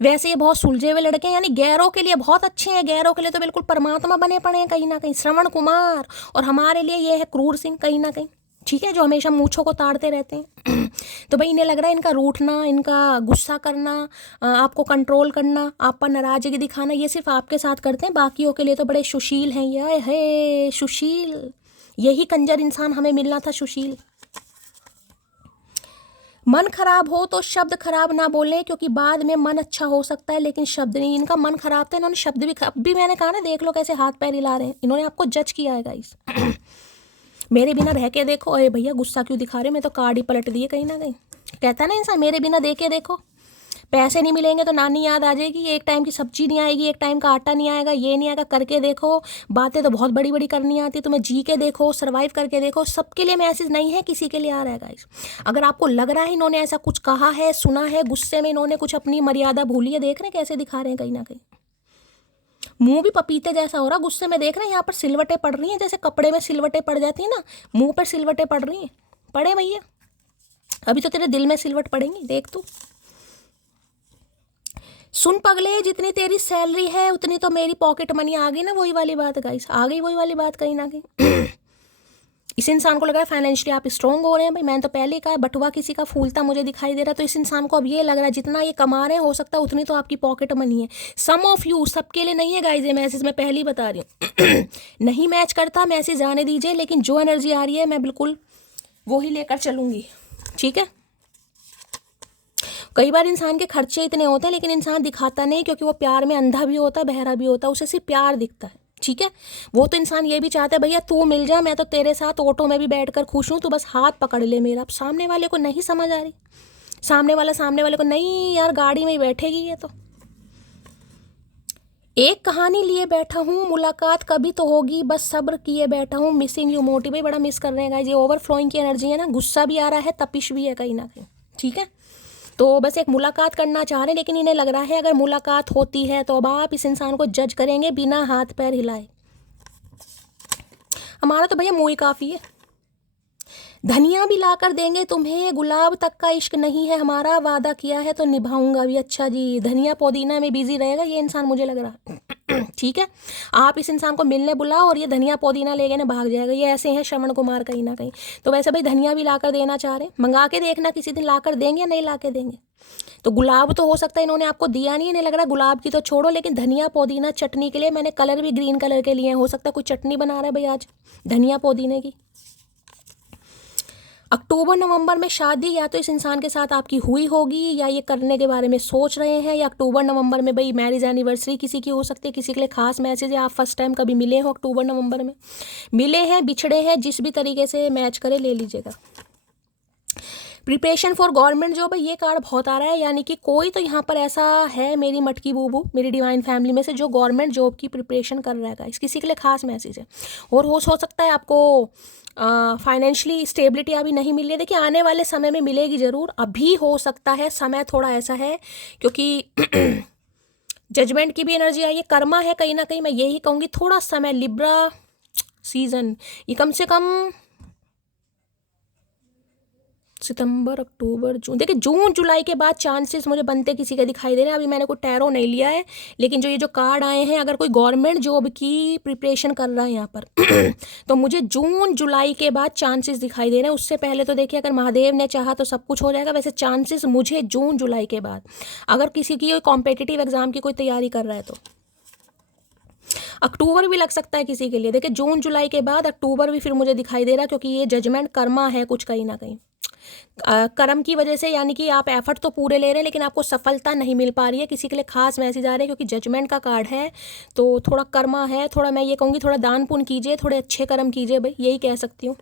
वैसे ये बहुत सुलझे हुए लड़के हैं, यानी गैरों के लिए बहुत अच्छे हैं, गैरों के लिए तो बिल्कुल परमात्मा बने पड़े हैं कहीं ना कहीं, श्रवण कुमार। और हमारे लिए ये है क्रूर सिंह कहीं ना कहीं, ठीक है, जो हमेशा मूंछों को ताड़ते रहते हैं। तो भाई इन्हें लग रहा है इनका रूठना, इनका गुस्सा करना, आपको कंट्रोल करना, आप पर नाराजगी दिखाना, ये सिर्फ आपके साथ करते हैं, बाकियों के लिए तो बड़े सुशील हैं ये है सुशील। यही कंजर इंसान हमें मिलना था, सुशील। मन खराब हो तो शब्द खराब ना बोलें, क्योंकि बाद में मन अच्छा हो सकता है लेकिन शब्द नहीं। इनका मन खराब था, इन्होंने शब्द भी अब भी मैंने कहा ना, देख लो कैसे हाथ पैर हिला रहे हैं, इन्होंने आपको जज किया है गाइस। मेरे बिना रह के देखो, अरे भैया गुस्सा क्यों दिखा रहे, मैं तो कार्ड ही पलट दिए कहीं ना कहीं। कहता है ना इंसान मेरे बिना देखे देखो, पैसे नहीं मिलेंगे तो नानी याद आ जाएगी, एक टाइम की सब्जी नहीं आएगी, एक टाइम का आटा नहीं आएगा, ये नहीं आएगा, करके देखो। बातें तो बहुत बड़ी बड़ी करनी आती है तुम्हें, जी के देखो, सर्वाइव करके देखो। सबके लिए मैसेज नहीं है, किसी के लिए आ रहा है गाइस। अगर आपको लग रहा है इन्होंने ऐसा कुछ कहा है, सुना है, गुस्से में इन्होंने कुछ अपनी मर्यादा भूली है, देख रहे हैं कैसे दिखा रहे हैं कहीं ना कहीं, मुंह भी पपीते जैसा हो रहा, गुस्से में देख रहे हैं यहाँ पर सिलवटें पड़ रही हैं, जैसे कपड़े में सिलवटें पड़ जाती हैं ना, मुंह पर सिलवटें पड़ रही हैं। पड़े भैया, अभी तो तेरे दिल में सिलवट पड़ेंगी, देख तू। सुन पगले, जितनी तेरी सैलरी है उतनी तो मेरी पॉकेट मनी। आ गई ना वही वाली बात गाइस, आ गई वही वाली बात कहीं ना कहीं। इस इंसान को लग रहा है फाइनेंशियली आप स्ट्रॉन्ग हो रहे हैं। भाई मैंने तो पहले ही कहा, बटुआ किसी का फूलता मुझे दिखाई दे रहा है, तो इस इंसान को अब ये लग रहा है जितना ये कमा रहे हैं हो सकता है उतनी तो आपकी पॉकेट मनी है। सम ऑफ यू, सबके लिए नहीं है गाइज ये मैसेज, मैं पहले ही बता रही हूँ। नहीं मैच करता मैसेज आने दीजिए, लेकिन जो एनर्जी आ रही है मैं बिल्कुल वो ही लेकर चलूँगी, ठीक है। कई बार इंसान के खर्चे इतने होते हैं लेकिन इंसान दिखाता नहीं, क्योंकि वो प्यार में अंधा भी होता है, बहरा भी होता है, उसे सिर्फ प्यार दिखता है, ठीक है। वो तो इंसान ये भी चाहता है भैया तू मिल जा, मैं तो तेरे साथ ऑटो में भी बैठकर खुश हूँ, तू बस हाथ पकड़ ले मेरा। अब सामने वाले को नहीं समझ आ रही, सामने वाले को नहीं यार गाड़ी में ही बैठेगी ये तो। एक कहानी लिए बैठा हूँ, मुलाकात कभी तो होगी, बस सब्र किए बैठा हूँ, मिसिंग यू मोटी। भाई बड़ा मिस कर रहे हैं गाइस, ये ओवरफ्लोइंग की एनर्जी है ना, गुस्सा भी आ रहा है, तपिश भी है कहीं ना कहीं, ठीक है। तो बस एक मुलाकात करना चाह रहे हैं, लेकिन इन्हें लग रहा है अगर मुलाकात होती है तो अब आप इस इंसान को जज करेंगे बिना हाथ पैर हिलाए। हमारा तो भैया मुँह ही काफ़ी है। धनिया भी ला कर देंगे तुम्हें, गुलाब तक का इश्क नहीं है हमारा, वादा किया है तो निभाऊंगा भी। अच्छा जी, धनिया पुदीना में बिजी रहेगा ये इंसान, मुझे लग रहा ठीक है। आप इस इंसान को मिलने बुलाओ और ये धनिया पुदीना लेके ना भाग जाएगा। ये ऐसे हैं श्रवण कुमार कहीं ना कहीं। तो वैसे भाई धनिया भी ला कर देना चाह रहे हैं, मंगा के देखना किसी दिन ला कर देंगे या नहीं ला के देंगे। तो गुलाब तो हो सकता है इन्होंने आपको दिया नहीं, इन्हें लग रहा है गुलाब की तो छोड़ो, लेकिन धनिया पुदीना चटनी के लिए मैंने कलर भी ग्रीन कलर के लिए, हो सकता है कोई चटनी बना रहा है भाई आज धनिया पुदीने की। अक्टूबर नवंबर में शादी या तो इस इंसान के साथ आपकी हुई होगी या ये करने के बारे में सोच रहे हैं, या अक्टूबर नवंबर में भाई मैरिज एनिवर्सरी किसी की हो सकती है, किसी के लिए खास मैसेज है, आप फर्स्ट टाइम कभी मिले हो अक्टूबर नवंबर में, मिले हैं बिछड़े हैं, जिस भी तरीके से मैच करे ले लीजिएगा। प्रिपरेशन फॉर गवर्नमेंट जॉब, ये कार्ड बहुत आ रहा है, यानी कि कोई तो यहाँ पर ऐसा है मेरी मटकी बूबू मेरी डिवाइन फैमिली में से जो गवर्नमेंट जॉब की प्रिपरेशन कर रहा है, किसी के लिए खास मैसेज है। और हो सकता है आपको फाइनेंशियली स्टेबिलिटी अभी नहीं मिली है, देखिए आने वाले समय में मिलेगी ज़रूर, अभी हो सकता है समय थोड़ा ऐसा है क्योंकि जजमेंट की भी एनर्जी आई है, कर्मा है कहीं ना कहीं, मैं यही कहूँगी थोड़ा समय लिब्रा सीजन, ये कम से कम सितंबर अक्टूबर जून, देखिए जून जुलाई के बाद चांसेस मुझे बनते किसी के दिखाई दे रहे हैं। अभी मैंने कोई टैरो नहीं लिया है, लेकिन जो ये जो कार्ड आए हैं, अगर कोई गवर्नमेंट जॉब की प्रिपरेशन कर रहा है यहाँ पर तो मुझे जून जुलाई के बाद चांसेस दिखाई दे रहे हैं। उससे पहले तो देखिए अगर महादेव ने चाहा तो सब कुछ हो जाएगा, वैसे चांसेस मुझे जून जुलाई के बाद, अगर किसी की कॉम्पिटिटिव एग्जाम की कोई तैयारी कर रहा है तो अक्टूबर भी लग सकता है किसी के लिए। देखिए जून जुलाई के बाद अक्टूबर भी फिर मुझे दिखाई दे रहा है, क्योंकि ये जजमेंट कर्मा है कुछ कहीं ना कहीं, कर्म की वजह से, यानी कि आप एफर्ट तो पूरे ले रहे हैं लेकिन आपको सफलता नहीं मिल पा रही है। किसी के लिए खास मैसेज आ रहे हैं क्योंकि जजमेंट का कार्ड है, तो थोड़ा कर्मा है, थोड़ा मैं ये कहूँगी थोड़ा दान पुण्य कीजिए, थोड़े अच्छे कर्म कीजिए भाई, यही कह सकती हूँ।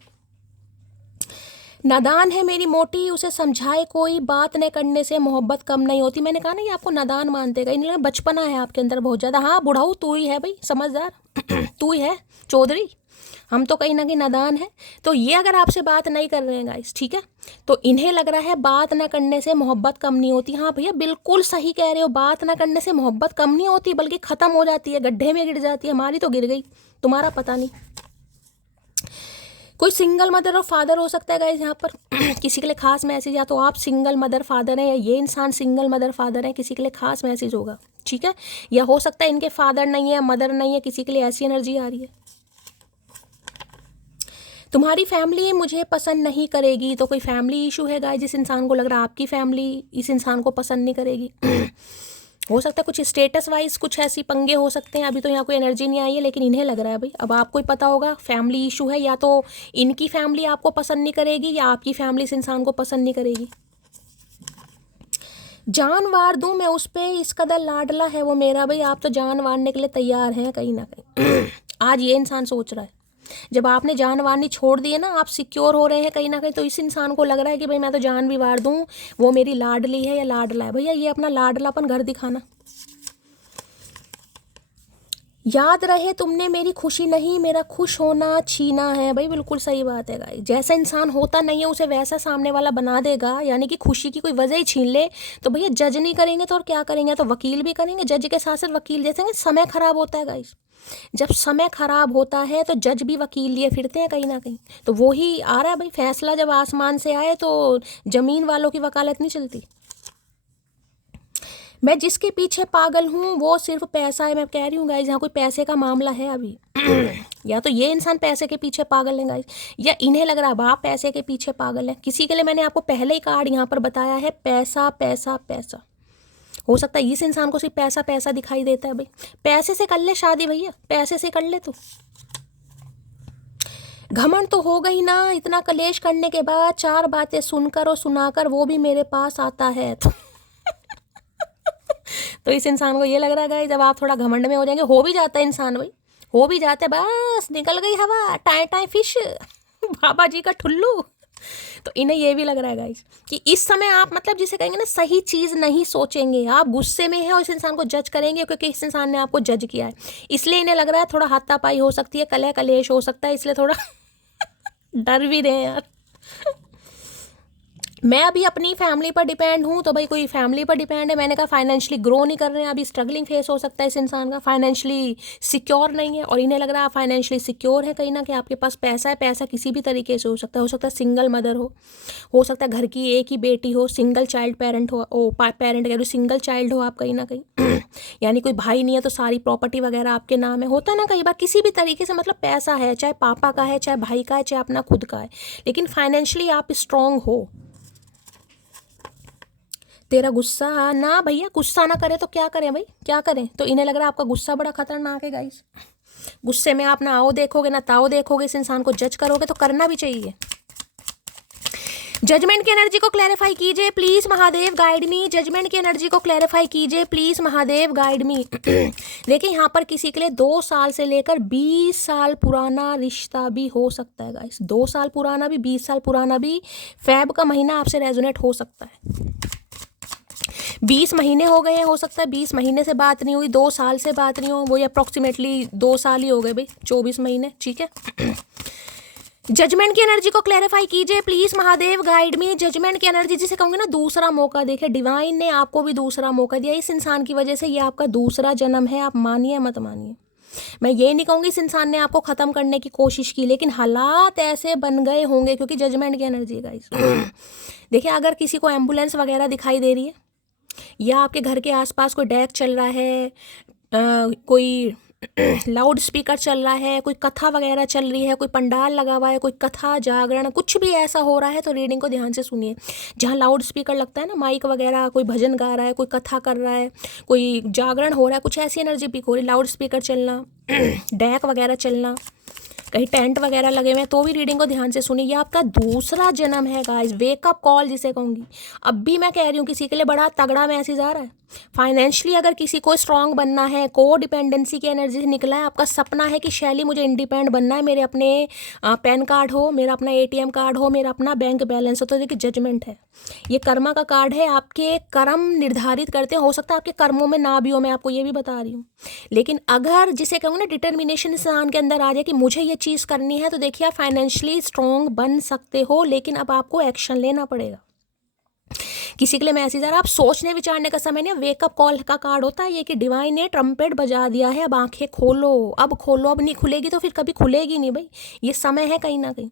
नादान है मेरी मोटी, उसे समझाए कोई, बात न करने से मोहब्बत कम नहीं होती। मैंने कहा ना ये आपको नादान मानते गए, इन बचपना है आपके अंदर बहुत ज़्यादा। हाँ बुढ़ाऊ तू ही है भाई, समझदार तू ही है चौधरी, हम तो कहीं ना कहीं नादान है। तो ये अगर आपसे बात नहीं कर रहे हैं गाइस, ठीक है, तो इन्हें लग रहा है बात ना करने से मोहब्बत कम नहीं होती। हाँ भैया बिल्कुल सही कह रहे हो, बात ना करने से मोहब्बत कम नहीं होती बल्कि ख़त्म हो जाती है, गड्ढे में गिर जाती है। हमारी तो गिर गई, तुम्हारा पता नहीं। कोई सिंगल मदर और फादर हो सकता है गाइस यहाँ पर किसी के लिए खास मैसेज, या तो आप सिंगल मदर फादर हैं या ये इंसान सिंगल मदर फादर है, किसी के लिए खास मैसेज होगा, ठीक है। या हो सकता है इनके फादर नहीं है मदर नहीं है, किसी के लिए ऐसी एनर्जी आ रही है। तुम्हारी फैमिली मुझे पसंद नहीं करेगी, तो कोई फैमिली इशू है गाइस, जिस इंसान को लग रहा है आपकी फैमिली इस इंसान को पसंद नहीं करेगी हो सकता है कुछ स्टेटस वाइज कुछ ऐसी पंगे हो सकते हैं। अभी तो यहाँ कोई एनर्जी नहीं आई है, लेकिन इन्हें लग रहा है भाई, अब आपको ही पता होगा फैमिली इशू है, या तो इनकी फैमिली आपको पसंद नहीं करेगी या आपकी फैमिली इस इंसान को पसंद नहीं करेगी। जान वार दूँ मैं उस पर, इस कदर लाडला है वो मेरा। भाई आप तो जान वारने के लिए तैयार हैं कहीं ना कहीं आज ये इंसान सोच रहा है, जब आपने जान वारनी छोड़ दी है ना, आप सिक्योर हो रहे हैं कहीं ना कहीं, तो इस इंसान को लग रहा है कि भाई मैं तो जान भी वार दूँ, वो मेरी लाडली है या लाडला है। भैया ये अपना लाडलापन घर दिखाना। याद रहे तुमने मेरी खुशी नहीं मेरा खुश होना छीना है। भाई बिल्कुल सही बात है गाइस, जैसा इंसान होता नहीं है उसे वैसा सामने वाला बना देगा, यानी कि खुशी की कोई वजह ही छीन ले तो भैया जज नहीं करेंगे तो और क्या करेंगे, तो वकील भी करेंगे, जज के साथ साथ वकील। जैसे समय खराब होता है गाइस, जब समय खराब होता है तो जज भी वकील लिए फिरते हैं कहीं ना कहीं, तो वो ही आ रहा है भाई फैसला। जब आसमान से आए तो जमीन वालों की वकालत नहीं चलती। मैं जिसके पीछे पागल हूँ वो सिर्फ पैसा है। मैं कह रही हूँ गाइस यहाँ कोई पैसे का मामला है अभी या तो ये इंसान पैसे के पीछे पागल है गाइस, या इन्हें लग रहा है आप पैसे के पीछे पागल है। किसी के लिए मैंने आपको पहले ही कार्ड यहाँ पर बताया है, पैसा पैसा पैसा। हो सकता है इस इंसान को सिर्फ पैसा पैसा दिखाई देता है। भाई पैसे से कर ले शादी भैया, पैसे से कर ले। तो घमंड तो हो गई ना, इतना कलेश करने के बाद 4 बातें सुनकर और सुनाकर वो भी मेरे पास आता है तो इस इंसान को ये लग रहा है जब आप थोड़ा घमंड में हो जाएंगे, हो भी जाता है इंसान भाई, हो भी जाता है, बस निकल गई हवा, टाई टाई फिश बाबा जी का ठुल्लू तो इन्हें ये भी लग रहा है गाइस कि इस समय आप मतलब जिसे कहेंगे ना सही चीज़ नहीं सोचेंगे, आप गुस्से में हैं और इस इंसान को जज करेंगे क्योंकि इस इंसान ने आपको जज किया है, इसलिए इन्हें लग रहा है थोड़ा हाथापाई हो सकती है, कलह कलेश हो सकता है, इसलिए थोड़ा डर भी रहे हैं यार। मैं अभी अपनी फैमिली पर डिपेंड हूँ, तो भाई कोई फैमिली पर डिपेंड है, मैंने कहा फाइनेंशियली ग्रो नहीं कर रहे हैं, अभी स्ट्रगलिंग फेस हो सकता है इस इंसान का, फाइनेंशियली सिक्योर नहीं है, और इन्हें लग रहा है फाइनेंशियली सिक्योर है कहीं ना कहीं, आपके पास पैसा है, पैसा किसी भी तरीके से हो सकता है सिंगल मदर हो सकता है घर की एक ही बेटी हो, सिंगल चाइल्ड पेरेंट हो, पेरेंट कह रही सिंगल चाइल्ड हो आप कहीं ना कहीं यानी कोई भाई नहीं है तो सारी प्रॉपर्टी वगैरह आपके नाम है, होता है ना कई बार किसी भी तरीके से, मतलब पैसा है, चाहे पापा का है, चाहे भाई का है, चाहे अपना खुद का है, लेकिन फाइनेंशियली आप स्ट्रांग हो। तेरा गुस्सा ना भैया, गुस्सा ना करे तो क्या करें भाई, क्या करें, तो इन्हें लग रहा है आपका गुस्सा बड़ा खतरनाक है गाइस, गुस्से में आप ना आओ देखोगे ना ताओ देखोगे, इस इंसान को जज करोगे तो करना भी चाहिए। जजमेंट की एनर्जी को क्लैरिफाई कीजिए please Mahadev guide me, judgement की एनर्जी को क्लैरिफाई कीजिए प्लीज महादेव गाइड मी। देखिए यहाँ पर किसी के लिए 2 साल से लेकर 20 साल पुराना रिश्ता भी हो सकता है गाइस, 2 साल पुराना भी 20 साल पुराना भी, फेब का महीना आपसे रेजोनेट हो सकता है। 20 महीने हो गए हैं, हो सकता है 20 महीने से बात नहीं हुई, 2 साल से बात नहीं हो, वो अप्रॉक्सीमेटली 2 साल ही हो गए भाई, 24 महीने, ठीक है। जजमेंट की एनर्जी को क्लैरिफाई कीजिए please Mahadev guide me, judgement की एनर्जी जिसे कहूँगी ना दूसरा मौका, देखिए डिवाइन ने आपको भी दूसरा मौका दिया इस इंसान की वजह से, ये आपका दूसरा जन्म है, आप मानिए मत मानिए, मैं ये नहीं कहूँगी इस इंसान ने आपको ख़त्म करने की कोशिश की, लेकिन हालात ऐसे बन गए होंगे क्योंकि जजमेंट की एनर्जी है गाइस। देखिए अगर किसी को एम्बुलेंस वगैरह दिखाई दे रही है, या आपके घर के आसपास कोई डेक चल रहा है, कोई लाउड स्पीकर चल रहा है, कोई कथा वगैरह चल रही है, कोई पंडाल लगा हुआ है, कोई कथा जागरण कुछ भी ऐसा हो रहा है, तो रीडिंग को ध्यान से सुनिए। जहाँ लाउड स्पीकर लगता है ना, माइक वगैरह, कोई भजन गा रहा है, कोई कथा कर रहा है, कोई जागरण हो रहा है, कुछ ऐसी एनर्जी पिक हो रही, लाउड स्पीकर चलना, डेक वगैरह चलना, कहीं टेंट वगैरह लगे हुए हैं, तो भी रीडिंग को ध्यान से सुनिए। ये आपका दूसरा जन्म है गाइस, वेकअप कॉल जिसे कहूँगी। अब भी मैं कह रही हूँ किसी के लिए बड़ा तगड़ा मैसेज आ रहा है, फाइनेंशियली अगर किसी को स्ट्रांग बनना है, को डिपेंडेंसी की एनर्जी से निकला है, आपका सपना है कि शैली मुझे इंडिपेंडेंट बनना है, मेरे अपने पैन कार्ड हो, मेरा अपना ATM कार्ड हो, मेरा अपना बैंक बैलेंस हो, तो देखिए जजमेंट है, ये कर्मा का कार्ड है, आपके कर्म निर्धारित करते हैं, हो सकता है आपके कर्मों में ना भी हो, मैं आपको ये भी बता रही हूँ, लेकिन अगर जिसे कहूँ ना डिटर्मिनेशन इंसान के अंदर आ जाए कि मुझे ये चीज़ करनी है, तो देखिए आप फाइनेंशियली स्ट्रांग बन सकते हो, लेकिन अब आपको एक्शन लेना पड़ेगा। किसी के लिए मैसेज आ रहा है, आप सोचने विचारने का समय नहीं, वेकअप कॉल का कार्ड होता है ये कि डिवाइन ने ट्रम्पेट बजा दिया है, अब आंखें खोलो, अब खोलो, अब नहीं खुलेगी तो फिर कभी खुलेगी नहीं भाई, ये समय है कहीं ना कहीं।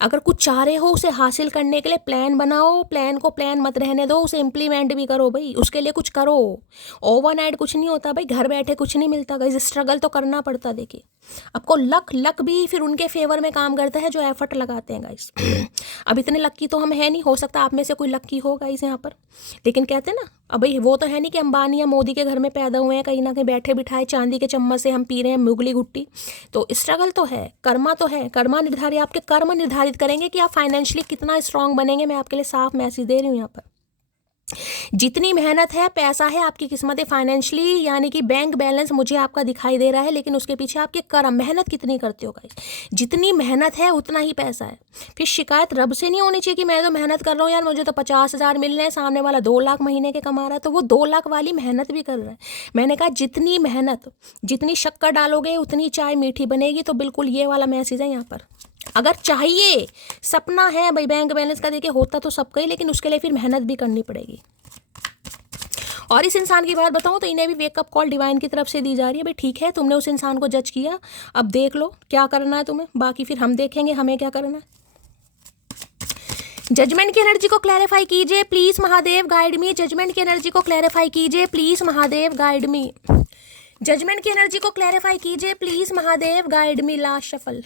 अगर कुछ चाह रहे हो उसे हासिल करने के लिए प्लान बनाओ, प्लान को प्लान मत रहने दो, उसे इम्प्लीमेंट भी करो भाई, उसके लिए कुछ करो। ओवरनाइट कुछ नहीं होता भाई, घर बैठे कुछ नहीं मिलता गाइस, स्ट्रगल तो करना पड़ता। देखिए आपको लक भी फिर उनके फेवर में काम करता है जो एफर्ट लगाते हैं गाइस। अब इतने लक्की तो हम है नहीं, हो सकता आप में से कोई लक्की हो गाइस यहाँ पर, लेकिन कहते हैं ना अब भाई वो तो है नहीं कि अंबानी या मोदी के घर में पैदा हुए हैं, कहीं ना कहीं बैठे बिठाए चांदी के चम्मच से हम पी रहे हैं मुगली गुट्टी, तो स्ट्रगल तो है, कर्मा तो है, कर्मा निर्धारित, आपके कर्म निर्धारित करेंगे कि आप फाइनेंशियली कितना स्ट्रांग बनेंगे। मैं आपके लिए साफ मैसेज दे रही हूँ यहाँ पर, जितनी मेहनत है, पैसा है, आपकी किस्मत है, फाइनेंशियली यानी कि बैंक बैलेंस मुझे आपका दिखाई दे रहा है, लेकिन उसके पीछे आपके कर्म, मेहनत कितनी करते हो गाइस, जितनी मेहनत है उतना ही पैसा है। फिर शिकायत रब से नहीं होनी चाहिए कि मैं तो मेहनत कर रहा हूँ यार, मुझे तो 50,000 मिल रहे हैं, सामने वाला 2 लाख महीने के कमा रहा है, तो वो 2 लाख वाली मेहनत भी कर रहा है। मैंने कहा जितनी मेहनत, जितनी शक्कर डालोगे उतनी चाय मीठी बनेगी, तो बिल्कुल ये वाला मैसेज है यहाँ पर। अगर चाहिए, सपना है भाई बैंक बैलेंस का, देखिए होता तो सबका ही, लेकिन उसके लिए फिर मेहनत भी करनी पड़ेगी। और इस इंसान की बात बताऊं तो इन्हें भी वेकअप कॉल डिवाइन की तरफ से दी जा रही है, भाई ठीक है तुमने उस इंसान को जज किया, अब देख लो क्या करना है तुम्हें, बाकी फिर हम देखेंगे हमें क्या करना है। जजमेंट की एनर्जी को क्लैरिफाई कीजिए please Mahadev guide me, judgement की एनर्जी को क्लैरिफाई कीजिए please Mahadev guide me, judgement की एनर्जी को क्लैरिफाई कीजिए please Mahadev guide me. Last shuffle,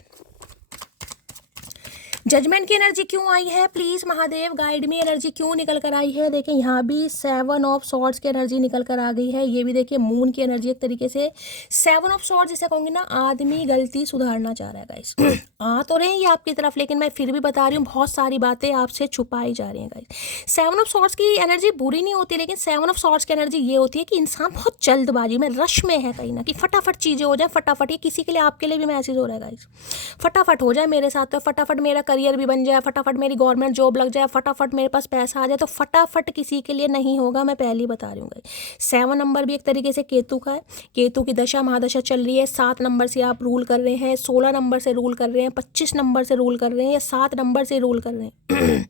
judgement की एनर्जी क्यों आई है please Mahadev guide me, energy क्यों निकल कर आई है। देखिए यहाँ भी 7 ऑफ सॉर्ड्स की एनर्जी निकल कर आ गई है, ये भी देखिए मून की एनर्जी, एक तरीके से 7 ऑफ सॉर्ड्स जिसे कहूँगी ना, आदमी गलती सुधारना चाह रहा है गाइस। आ तो रहे हैं ये आपकी तरफ, लेकिन मैं फिर भी बता रही हूँ बहुत सारी बातें आपसे छुपाई जा रही हैं गाइस। 7 ऑफ सॉर्ड्स की एनर्जी बुरी नहीं होती, लेकिन 7 ऑफ सॉर्ड्स की एनर्जी ये होती है कि इंसान बहुत जल्दबाजी में, रश में है कहीं ना कि फटाफट चीज़ें हो जाए, फटाफट। ये किसी के लिए, आपके लिए भी मैसेज हो रहा है गाइस, फटाफट हो जाए मेरे साथ, तो फटाफट मेरा करियर भी बन जाए, फटाफट मेरी गवर्नमेंट जॉब लग जाए, फटाफट मेरे पास पैसा आ जाए। तो फटाफट किसी के लिए नहीं होगा, मैं पहले ही बता रही हूँ गाइस। 7 नंबर भी एक तरीके से केतु का है, केतु की दशा महादशा चल रही है। 7 नंबर से आप रूल कर रहे हैं, 16 नंबर से रूल कर रहे हैं, 25 नंबर से रूल कर रहे हैं, या 7 नंबर से रूल कर रहे हैं।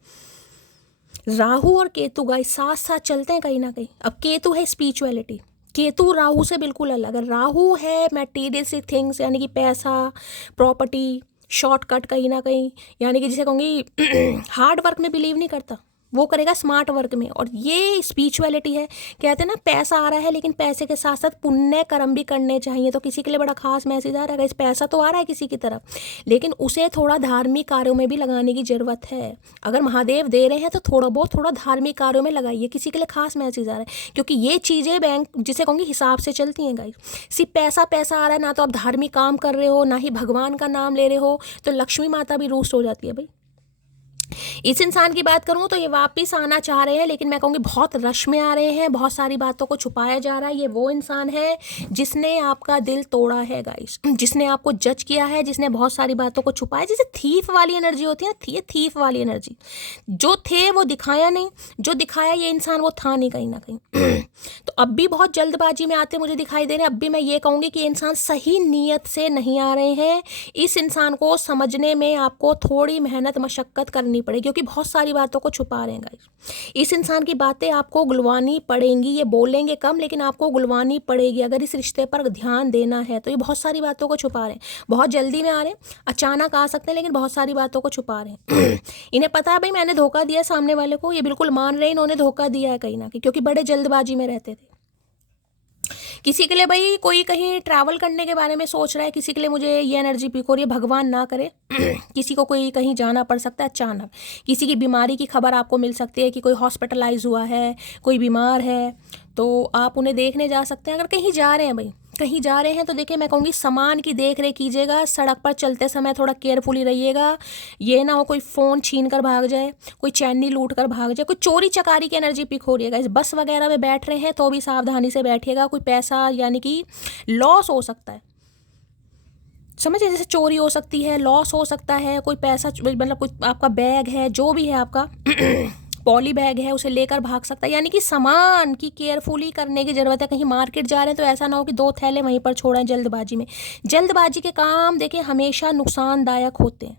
राहु और केतु गाइस साथ साथ चलते हैं कहीं ना कहीं। अब केतु है स्पिरिचुअलिटी, केतु राहु से बिल्कुल अलग है। राहु है मटेरियलिस्टिक थिंग्स, यानी कि पैसा, प्रॉपर्टी, शॉर्टकट कहीं ना कहीं, यानी कि जिसे कहूँगी हार्ड वर्क में बिलीव नहीं करता, वो करेगा स्मार्ट वर्क में। और ये स्पिरिचुअलिटी है, कहते हैं ना पैसा आ रहा है, लेकिन पैसे के साथ साथ पुण्य कर्म भी करने चाहिए। तो किसी के लिए बड़ा खास मैसेज आ रहा है, इस पैसा तो आ रहा है किसी की तरफ, लेकिन उसे थोड़ा धार्मिक कार्यों में भी लगाने की ज़रूरत है। अगर महादेव दे रहे हैं तो थोड़ा धार्मिक कार्यों में लगाइए, किसी के लिए खास मैसेज आ रहा है, क्योंकि ये चीज़ें बैंक जिसे कहूँगी हिसाब से चलती हैं गाइस। सिर्फ पैसा पैसा आ रहा है ना, तो आप धार्मिक काम कर रहे हो, ना ही भगवान का नाम ले रहे हो, तो लक्ष्मी माता भी रूष्ट हो जाती है भाई। इस इंसान की बात करूं तो ये वापस आना चाह रहे हैं, लेकिन मैं कहूँगी बहुत रश में आ रहे हैं, बहुत सारी बातों को छुपाया जा रहा है। ये वो इंसान है जिसने आपका दिल तोड़ा है गाइस, जिसने आपको जज किया है, जिसने बहुत सारी बातों को छुपाया। जैसे थीफ वाली एनर्जी होती है ना, ये थीफ वाली एनर्जी, जो थे वो दिखाया नहीं, जो दिखाया ये इंसान वो था नहीं कहीं ना कहीं। तो अब भी बहुत जल्दबाजी में आते मुझे दिखाई दे रहे हैं। अब भी मैं ये कहूँगी कि इंसान सही नीयत से नहीं आ रहे हैं। इस इंसान को समझने में आपको थोड़ी मेहनत मशक्क़त करनी पड़ेगी, क्योंकि बहुत सारी बातों को छुपा रहे हैं गाइस। इस इंसान की बातें आपको गुलवानी पड़ेंगी, ये बोलेंगे कम लेकिन आपको गुलवानी पड़ेगी अगर इस रिश्ते पर ध्यान देना है। तो ये बहुत सारी बातों को छुपा रहे हैं, बहुत जल्दी में आ रहे हैं, अचानक आ सकते हैं, लेकिन बहुत सारी बातों को छुपा रहे हैं। इन्हें पता है भाई मैंने धोखा दिया सामने वाले को, ये बिल्कुल मान रहे हैं इन्होंने धोखा दिया है कहीं ना कहीं, क्योंकि बड़े जल्दबाजी में रहते थे। किसी के लिए भाई कोई कहीं ट्रैवल करने के बारे में सोच रहा है, किसी के लिए मुझे ये एनर्जी पिक हो रही है, भगवान ना करे किसी को कोई कहीं जाना पड़ सकता है अचानक, किसी की बीमारी की खबर आपको मिल सकती है कि कोई हॉस्पिटलाइज हुआ है, कोई बीमार है, तो आप उन्हें देखने जा सकते हैं। अगर कहीं जा रहे हैं भाई, कहीं जा रहे हैं तो देखिए मैं कहूँगी सामान की देख रेख कीजिएगा, सड़क पर चलते समय थोड़ा केयरफुली रहिएगा। ये ना हो कोई फ़ोन छीन कर भाग जाए, कोई चैनी लूट कर भाग जाए, कोई चोरी चकारी की एनर्जी पिक हो रही है। इस बस वगैरह में बैठ रहे हैं तो भी सावधानी से बैठिएगा, कोई पैसा यानी कि लॉस हो सकता है, समझिए, जैसे चोरी हो सकती है, लॉस हो सकता है, कोई पैसा मतलब कोई आपका बैग है, जो भी है आपका पॉली बैग है, उसे लेकर भाग सकता है। यानी कि सामान की केयरफुली करने की ज़रूरत है। कहीं मार्केट जा रहे हैं तो ऐसा ना हो कि 2 थैले वहीं पर छोड़ें जल्दबाजी में। जल्दबाजी के काम देखिए हमेशा नुकसानदायक होते हैं।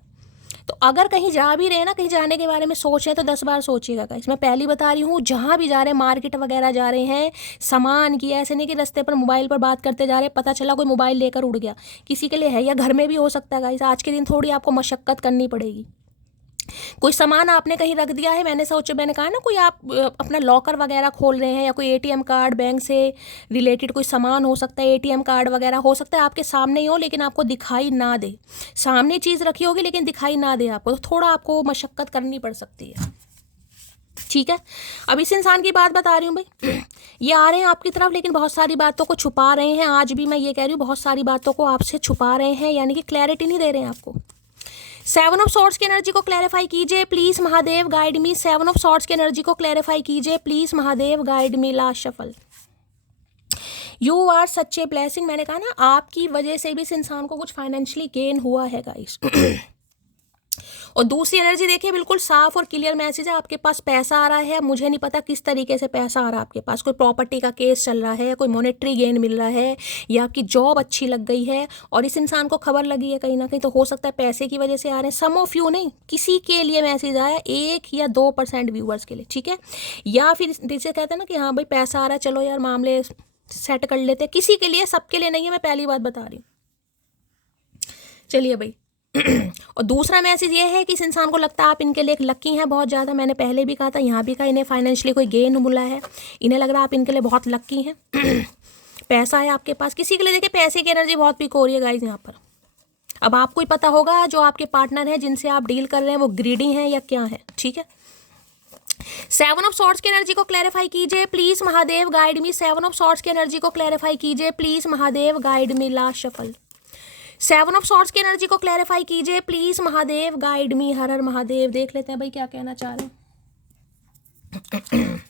तो अगर कहीं जा भी रहे हैं ना, कहीं जाने के बारे में सोच रहे हैं तो 10 बार सोचिएगा गाइस। मैं पहली बता रही हूँ, जहाँ भी जा रहे हैं, मार्केट वगैरह जा रहे हैं, सामान की, ऐसे नहीं कि रास्ते पर मोबाइल पर बात करते जा रहे हैं, पता चला कोई मोबाइल लेकर उड़ गया, किसी के लिए है, या घर में भी हो सकता है गाइस। आज के दिन थोड़ी आपको मशक्क़त करनी पड़ेगी। कोई सामान आपने कहीं रख दिया है, मैंने कहा ना, कोई आप अपना लॉकर वगैरह खोल रहे हैं, या कोई एटीएम कार्ड, बैंक से रिलेटेड कोई सामान हो सकता है, एटीएम कार्ड वगैरह हो सकता है आपके सामने ही हो लेकिन आपको दिखाई ना दे। सामने चीज़ रखी होगी लेकिन दिखाई ना दे आपको, तो थोड़ा आपको मशक्क़त करनी पड़ सकती है, ठीक है। अब इस इंसान की बात बता रही हूँ भाई, ये आ रहे हैं आपकी तरफ लेकिन बहुत सारी बातों को छुपा रहे हैं। आज भी मैं ये कह रही हूँ, बहुत सारी बातों को आपसे छुपा रहे हैं, यानी कि क्लैरिटी नहीं दे रहे हैं आपको। 7 ऑफ सॉर्ड्स की एनर्जी को क्लैरिफाई कीजिए please, Mahadev guide me. 7 of swords की एनर्जी को क्लैरिफाई कीजिए please, Mahadev guide me. Last shuffle. You are such a blessing. मैंने कहा ना, आपकी वजह से भी इस इंसान को कुछ फाइनेंशियली गेन हुआ है गाइस। और दूसरी एनर्जी देखिए, बिल्कुल साफ और क्लियर मैसेज है, आपके पास पैसा आ रहा है। मुझे नहीं पता किस तरीके से पैसा आ रहा है आपके पास, कोई प्रॉपर्टी का केस चल रहा है, कोई मॉनेटरी गेन मिल रहा है, या आपकी जॉब अच्छी लग गई है और इस इंसान को खबर लगी है कहीं ना कहीं, तो हो सकता है पैसे की वजह से आ रहे हैं। सम ऑफ यू नहीं, किसी के लिए मैसेज आया, 1 या 2% व्यूअर्स के लिए, ठीक है। या फिर जैसे कहते हैं ना कि हाँ भाई पैसा आ रहा है, चलो यार मामले सेट कर लेते हैं, किसी के लिए, सबके लिए नहीं है, मैं पहली बात बता रही हूँ। चलिए भाई। और दूसरा मैसेज ये है कि इस इंसान को लगता है आप इनके लिए एक लकी हैं बहुत ज़्यादा। मैंने पहले भी कहा था, यहाँ भी कहा, इन्हें फाइनेंशियली कोई गेन मिला है, इन्हें लग रहा है आप इनके लिए बहुत लकी हैं। पैसा है आपके पास, किसी के लिए देखिए पैसे की एनर्जी बहुत पिक हो रही है गाइज यहाँ पर। अब आपको ही पता होगा जो आपके पार्टनर हैं जिनसे आप डील कर रहे हैं वो ग्रीडी हैं या क्या है, ठीक है। 7 ऑफ सॉर्ड्स की एनर्जी को क्लैरिफाई कीजिए please, Mahadev guide me. 7 of swords की एनर्जी को क्लैरिफाई कीजिए please, Mahadev guide me. Last shuffle. Seven of swords की एनर्जी को क्लैरिफाई कीजिए प्लीज महादेव, गाइड मी, हर हर महादेव। देख लेते हैं भाई क्या कहना चाह रहे हैं।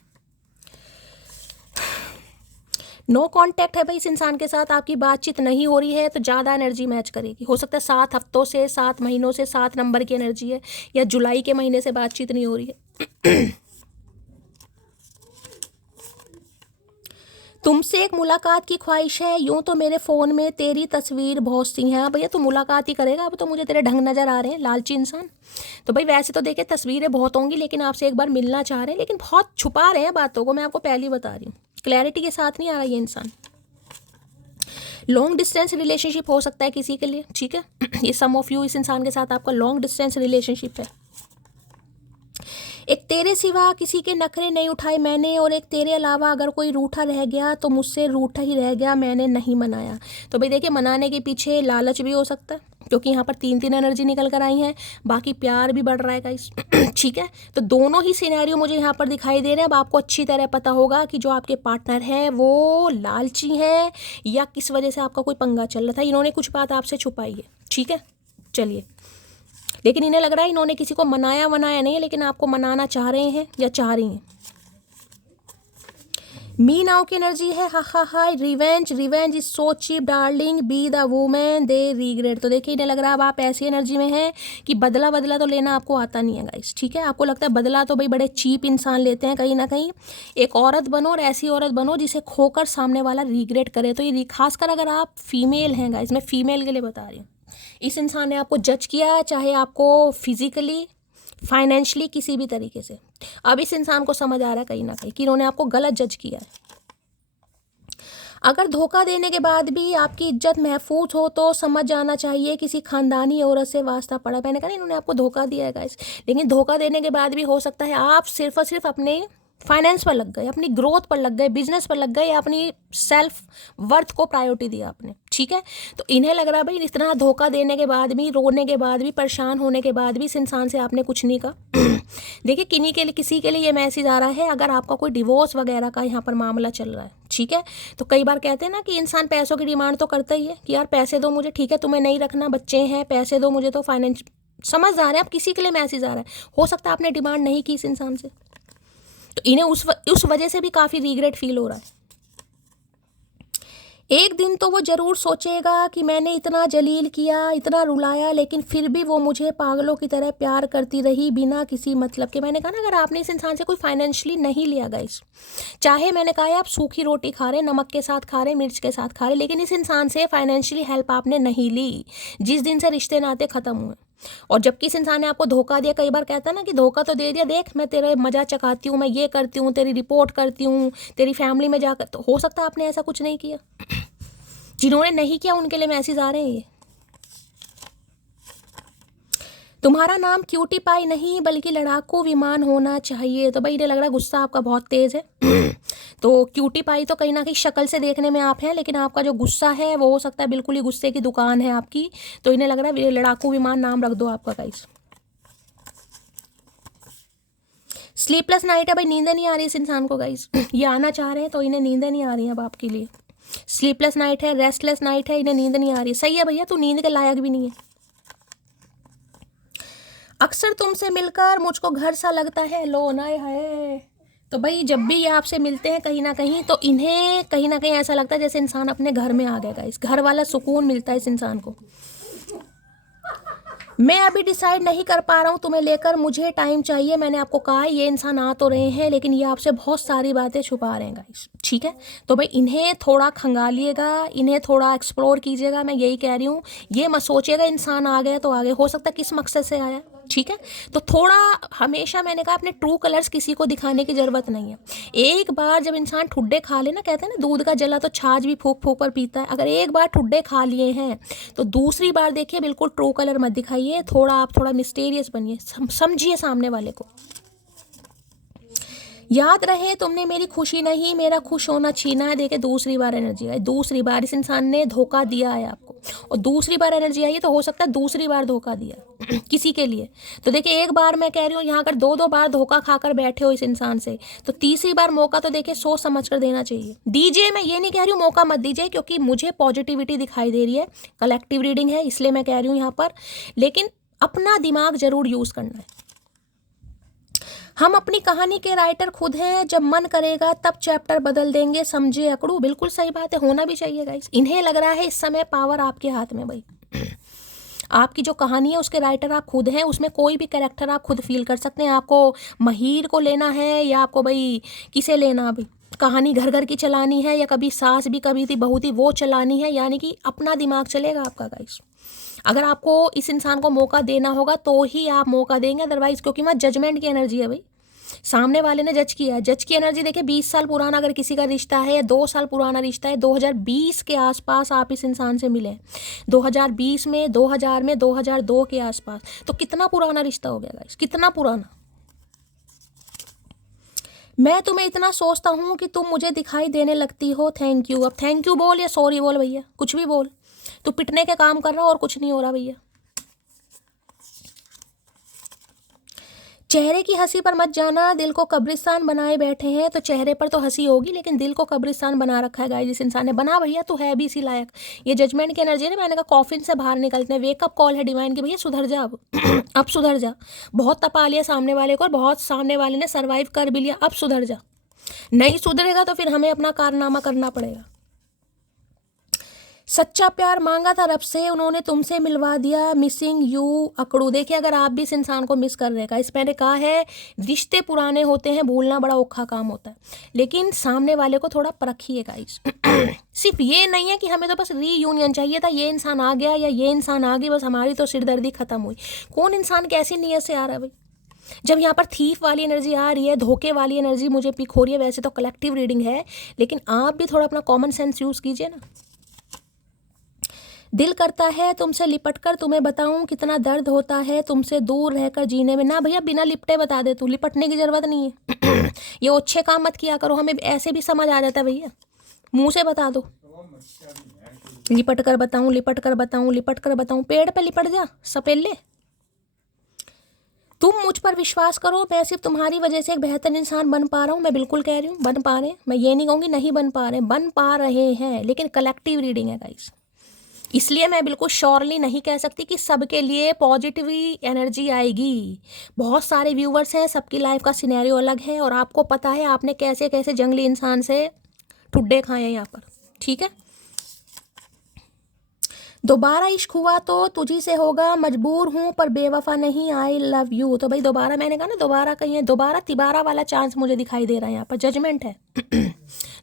नो कांटेक्ट है भाई इस इंसान के साथ, आपकी बातचीत नहीं हो रही है, तो ज़्यादा एनर्जी मैच करेगी। हो सकता है 7 हफ्तों से, 7 महीनों से 7 नंबर की एनर्जी है, या जुलाई के महीने से बातचीत नहीं हो रही है। तुमसे एक मुलाकात की ख्वाहिश है, यूं तो मेरे फ़ोन में तेरी तस्वीर बहुत सी हैं। भैया तो मुलाकात ही करेगा, अब तो मुझे तेरे ढंग नज़र आ रहे हैं, लालची इंसान। तो भाई वैसे तो देखिए तस्वीरें बहुत होंगी, लेकिन आपसे एक बार मिलना चाह रहे हैं, लेकिन बहुत छुपा रहे हैं बातों को, मैं आपको पहले ही बता रही हूँ। क्लैरिटी के साथ नहीं आ रहा ये इंसान। लॉन्ग डिस्टेंस रिलेशनशिप हो सकता है किसी के लिए, ठीक है। ये सम ऑफ यू, इस इंसान के साथ आपका लॉन्ग डिस्टेंस रिलेशनशिप है। एक तेरे सिवा किसी के नखरे नहीं उठाए मैंने, और एक तेरे अलावा अगर कोई रूठा रह गया तो मुझसे रूठा ही रह गया, मैंने नहीं मनाया। तो भाई देखिए मनाने के पीछे लालच भी हो सकता है, क्योंकि यहाँ पर 3 एनर्जी निकल कर आई हैं, बाकी प्यार भी बढ़ रहा है गाइस। ठीक है, तो दोनों ही सिनेरियो मुझे यहाँ पर दिखाई दे रहे हैं। अब आपको अच्छी तरह पता होगा कि जो आपके पार्टनर हैं वो लालची हैं, या किस वजह से आपका कोई पंगा चल रहा था। इन्होंने कुछ बात आपसे छुपाई है, ठीक है। चलिए, लेकिन इन्हें लग रहा है इन्होंने किसी को मनाया नहीं है, लेकिन आपको मनाना चाह रहे हैं या चाह रही हैं। मी नाउ की एनर्जी है, हा हा हा, revenge, revenge is so cheap darling, be the women they regret. तो देखिए इन्हें लग रहा है अब आप ऐसी एनर्जी में हैं कि बदला तो लेना आपको आता नहीं है गाइस, ठीक है। आपको लगता है बदला तो भाई बड़े चीप इंसान लेते हैं कहीं ना कहीं। एक औरत बनो, और ऐसी औरत बनो जिसे खोकर सामने वाला रिग्रेट करे। तो ये खासकर अगर आप फीमेल हैं गाइस, मैं फीमेल के लिए बता रही हूँ। इस इंसान ने आपको जज किया, चाहे आपको फिजिकली, फाइनेंशियली, किसी भी तरीके से। अब इस इंसान को समझ आ रहा है कहीं ना कहीं कि इन्होंने आपको गलत जज किया है। अगर धोखा देने के बाद भी आपकी इज्जत महफूज हो तो समझ जाना चाहिए किसी खानदानी औरत से वास्ता पड़ा। मैंने कहा इन्होंने आपको धोखा दिया है गाइस, लेकिन धोखा देने के बाद भी हो सकता है आप सिर्फ और सिर्फ अपने फाइनेंस पर लग गए, अपनी ग्रोथ पर लग गए, बिजनेस पर लग गए, या अपनी सेल्फ वर्थ को प्रायोरिटी दिया आपने, ठीक है। तो इन्हें लग रहा है भाई इस तरह धोखा देने के बाद भी, रोने के बाद भी, परेशान होने के बाद भी इस इंसान से आपने कुछ नहीं कहा। देखिए किन्हीं के लिए, किसी के लिए ये मैसेज आ रहा है, अगर आपका कोई डिवोर्स वगैरह का यहाँ पर मामला चल रहा है, ठीक है। तो कई बार कहते हैं ना कि इंसान पैसों की डिमांड तो करता ही है कि यार पैसे दो मुझे, ठीक है, तुम्हें नहीं रखना, बच्चे हैं, पैसे दो मुझे। तो फाइनेंस, समझ आ रहे हैं आप, किसी के लिए मैसेज आ रहा है। हो सकता है आपने डिमांड नहीं की इस इंसान से, तो इन्हें उस वजह से भी काफ़ी रिग्रेट फील हो रहा है। एक दिन तो वो ज़रूर सोचेगा कि मैंने इतना जलील किया, इतना रुलाया, लेकिन फिर भी वो मुझे पागलों की तरह प्यार करती रही बिना किसी मतलब के। मैंने कहा ना, अगर आपने इस इंसान से कोई फाइनेंशियली नहीं लिया गाइस, चाहे मैंने कहा आप सूखी रोटी खा रहे, नमक के साथ खा रहे, मिर्च के साथ खा रहे, लेकिन इस इंसान से फाइनेंशियली हेल्प आपने नहीं ली जिस दिन से रिश्ते नाते ख़त्म हुए। और जबकि इस इंसान ने आपको धोखा दिया, कई बार कहता है ना कि धोखा तो दे दिया, देख मैं तेरा मजा चखाती हूँ, मैं ये करती हूँ, तेरी रिपोर्ट करती हूँ, तेरी फैमिली में जाकर। तो हो सकता है आपने ऐसा कुछ नहीं किया। जिन्होंने नहीं किया उनके लिए मैसेज आ रहे हैं ये। तुम्हारा नाम क्यूटी पाई नहीं बल्कि लड़ाकू विमान होना चाहिए। तो भाई इन्हें लग रहा है गुस्सा आपका बहुत तेज है। तो क्यूटी पाई तो कहीं ना कहीं शक्ल से देखने में आप हैं, लेकिन आपका जो गुस्सा है वो हो सकता है बिल्कुल ही गुस्से की दुकान है आपकी। तो इन्हें लग रहा है लड़ाकू विमान नाम रख दो आपका गाइस। स्लीपलेस नाइट है भाई, नींदें नहीं आ रही इस इंसान को गाइस। ये आना चाह रहे हैं तो इन्हें नींदें नहीं आ रही हैं अब आपके लिए। स्लीपलेस नाइट है, रेस्टलेस नाइट है, इन्हें नींद नहीं आ रही। सही है भैया, तू नींद के लायक भी नहीं है। अक्सर तुमसे मिलकर मुझको घर सा लगता है, लो ना है। तो भाई जब भी ये आपसे मिलते हैं कहीं ना कहीं, तो इन्हें कहीं ना कहीं ऐसा लगता है जैसे इंसान अपने घर में आ गया गाइस। घर वाला सुकून मिलता है इस इंसान को। मैं अभी डिसाइड नहीं कर पा रहा हूँ तुम्हें लेकर, मुझे टाइम चाहिए। मैंने आपको कहा है ये इंसान आ तो रहे हैं, लेकिन ये आपसे बहुत सारी बातें छुपा रहे हैं गाइस, ठीक है। तो भाई इन्हें थोड़ा खंगालिएगा, इन्हें थोड़ा एक्सप्लोर कीजिएगा, मैं यही कह रही हूँ। ये मत सोचिएगा इंसान आ गया तो आ गया, हो सकता है किस मकसद से आया, ठीक है। तो थोड़ा हमेशा मैंने कहा अपने ट्रू कलर्स किसी को दिखाने की ज़रूरत नहीं है। एक बार जब इंसान ठुड्डे खा ले ना, कहते हैं ना दूध का जला तो छाछ भी फूंक फूंक कर पीता है। अगर एक बार ठुड्डे खा लिए हैं तो दूसरी बार देखिए बिल्कुल ट्रू कलर मत दिखाइए, आप थोड़ा मिस्टीरियस बनिए, समझिए सामने वाले को। याद रहे तुमने मेरी खुशी नहीं मेरा खुश होना छीना है। देखिए दूसरी बार एनर्जी है, दूसरी बार इस इंसान ने धोखा दिया है आपको। और दूसरी बार एनर्जी आई है तो हो सकता है दूसरी बार धोखा दिया किसी के लिए। तो देखिए एक बार मैं कह रही हूँ, यहाँ अगर 2-2 बार धोखा खाकर बैठे हो इस इंसान से, तो तीसरी बार मौका तो देखिए सोच समझ कर देना चाहिए। दीजिए, मैं ये नहीं कह रही हूँ मौका मत दीजिए, क्योंकि मुझे पॉजिटिविटी दिखाई दे रही है, कलेक्टिव रीडिंग है इसलिए मैं कह रही हूँ यहाँ पर, लेकिन अपना दिमाग जरूर यूज़ करना है। हम अपनी कहानी के राइटर खुद हैं, जब मन करेगा तब चैप्टर बदल देंगे, समझे अकड़ू। बिल्कुल सही बात है, होना भी चाहिए गाइस। इन्हें लग रहा है इस समय पावर आपके हाथ में भाई। आपकी जो कहानी है उसके राइटर आप खुद हैं, उसमें कोई भी कैरेक्टर आप खुद फील कर सकते हैं। आपको महीर को लेना है या आपको भाई किसे लेना, अभी कहानी घर घर की चलानी है या कभी सास भी कभी थी बहू थी वो चलानी है, यानी कि अपना दिमाग चलेगा आपका गाइस। अगर आपको इस इंसान को मौका देना होगा तो ही आप मौका देंगे, अदरवाइज, क्योंकि वहाँ जजमेंट की एनर्जी है भाई। सामने वाले ने जज किया है, जज की एनर्जी देखिए। 20 साल पुराना अगर किसी का रिश्ता है या 2 साल पुराना रिश्ता है, 2020 के आसपास आप इस इंसान से मिले, 2020 में, 2000 में, 2002 के आसपास, तो कितना पुराना रिश्ता हो गया गाइस, कितना पुराना। मैं तुम्हें इतना सोचता हूँ कि तुम मुझे दिखाई देने लगती हो। Thank you. अब थैंक यू बोल या सॉरी बोल भैया, कुछ भी बोल, तो पिटने के काम कर रहा और कुछ नहीं हो रहा भैया। चेहरे की हंसी पर मत जाना, दिल को कब्रिस्तान बनाए बैठे हैं। तो चेहरे पर तो हंसी होगी लेकिन दिल को कब्रिस्तान बना रखा है गाइस जिस इंसान ने। बना भैया तो है भी इसी लायक। ये जजमेंट की एनर्जी है ना, मैंने कहा कॉफिन से बाहर निकलते हैं, वेकअप कॉल है डिवाइन की, भैया सुधर जा अब अब सुधर जा। बहुत तपा लिया सामने वाले को और बहुत सामने वाले ने सर्वाइव कर भी लिया, अब सुधर जा। नहीं सुधरेगा तो फिर हमें अपना कारनामा करना पड़ेगा। सच्चा प्यार मांगा था रब से, उन्होंने तुमसे मिलवा दिया, मिसिंग यू अकड़ू। देखिए अगर आप भी इस इंसान को मिस कर रहे हैं, इस मैंने कहा है रिश्ते पुराने होते हैं, भूलना बड़ा औखा काम होता है, लेकिन सामने वाले को थोड़ा परखिए गाइस। सिर्फ ये नहीं है कि हमें तो बस रीयूनियन चाहिए था, ये इंसान आ गया या ये इंसान आ गई, बस हमारी तो सिरदर्दी खत्म हुई। कौन इंसान कैसी नीयत से आ रहा है भाई? जब यहाँ पर थीफ वाली एनर्जी आ रही है, धोखे वाली एनर्जी मुझे पिक हो रही है, वैसे तो कलेक्टिव रीडिंग है लेकिन आप भी थोड़ा अपना कॉमन सेंस यूज़ कीजिए ना। दिल करता है तुमसे लिपटकर तुम्हें बताऊं कितना दर्द होता है तुमसे दूर रहकर जीने में। ना भैया बिना लिपटे बता दे, तू लिपटने की जरूरत नहीं है। ये अच्छे काम मत किया करो, हमें ऐसे भी समझ आ जाता है भैया, मुंह से बता दो। लिपट कर बताऊं, लिपट कर बताऊं, लिपट कर बताऊं, पेड़ पे लिपट जा सपेले। तुम मुझ पर विश्वास करो, मैं सिर्फ तुम्हारी वजह से एक बेहतर इंसान बन पा रहा हूँ। मैं बिल्कुल कह रही हूँ बन पा रहे हैं, मैं ये नहीं कहूँगी नहीं बन पा रहे, बन पा रहे हैं, लेकिन कलेक्टिव रीडिंग है गाइस, इसलिए मैं बिल्कुल श्योरली नहीं कह सकती कि सबके लिए पॉजिटिव एनर्जी आएगी। बहुत सारे व्यूवर्स हैं, सबकी लाइफ का सिनेरियो अलग है और आपको पता है आपने कैसे कैसे जंगली इंसान से ठुड्डे खाए हैं यहाँ पर, ठीक है। दोबारा इश्क हुआ तो तुझी से होगा, मजबूर हूँ पर बेवफा नहीं, आई लव यू। तो भाई दोबारा, मैंने कहा ना दोबारा कहीं है, दोबारा तिबारा वाला चांस मुझे दिखाई दे रहा है यहाँ पर, जजमेंट है।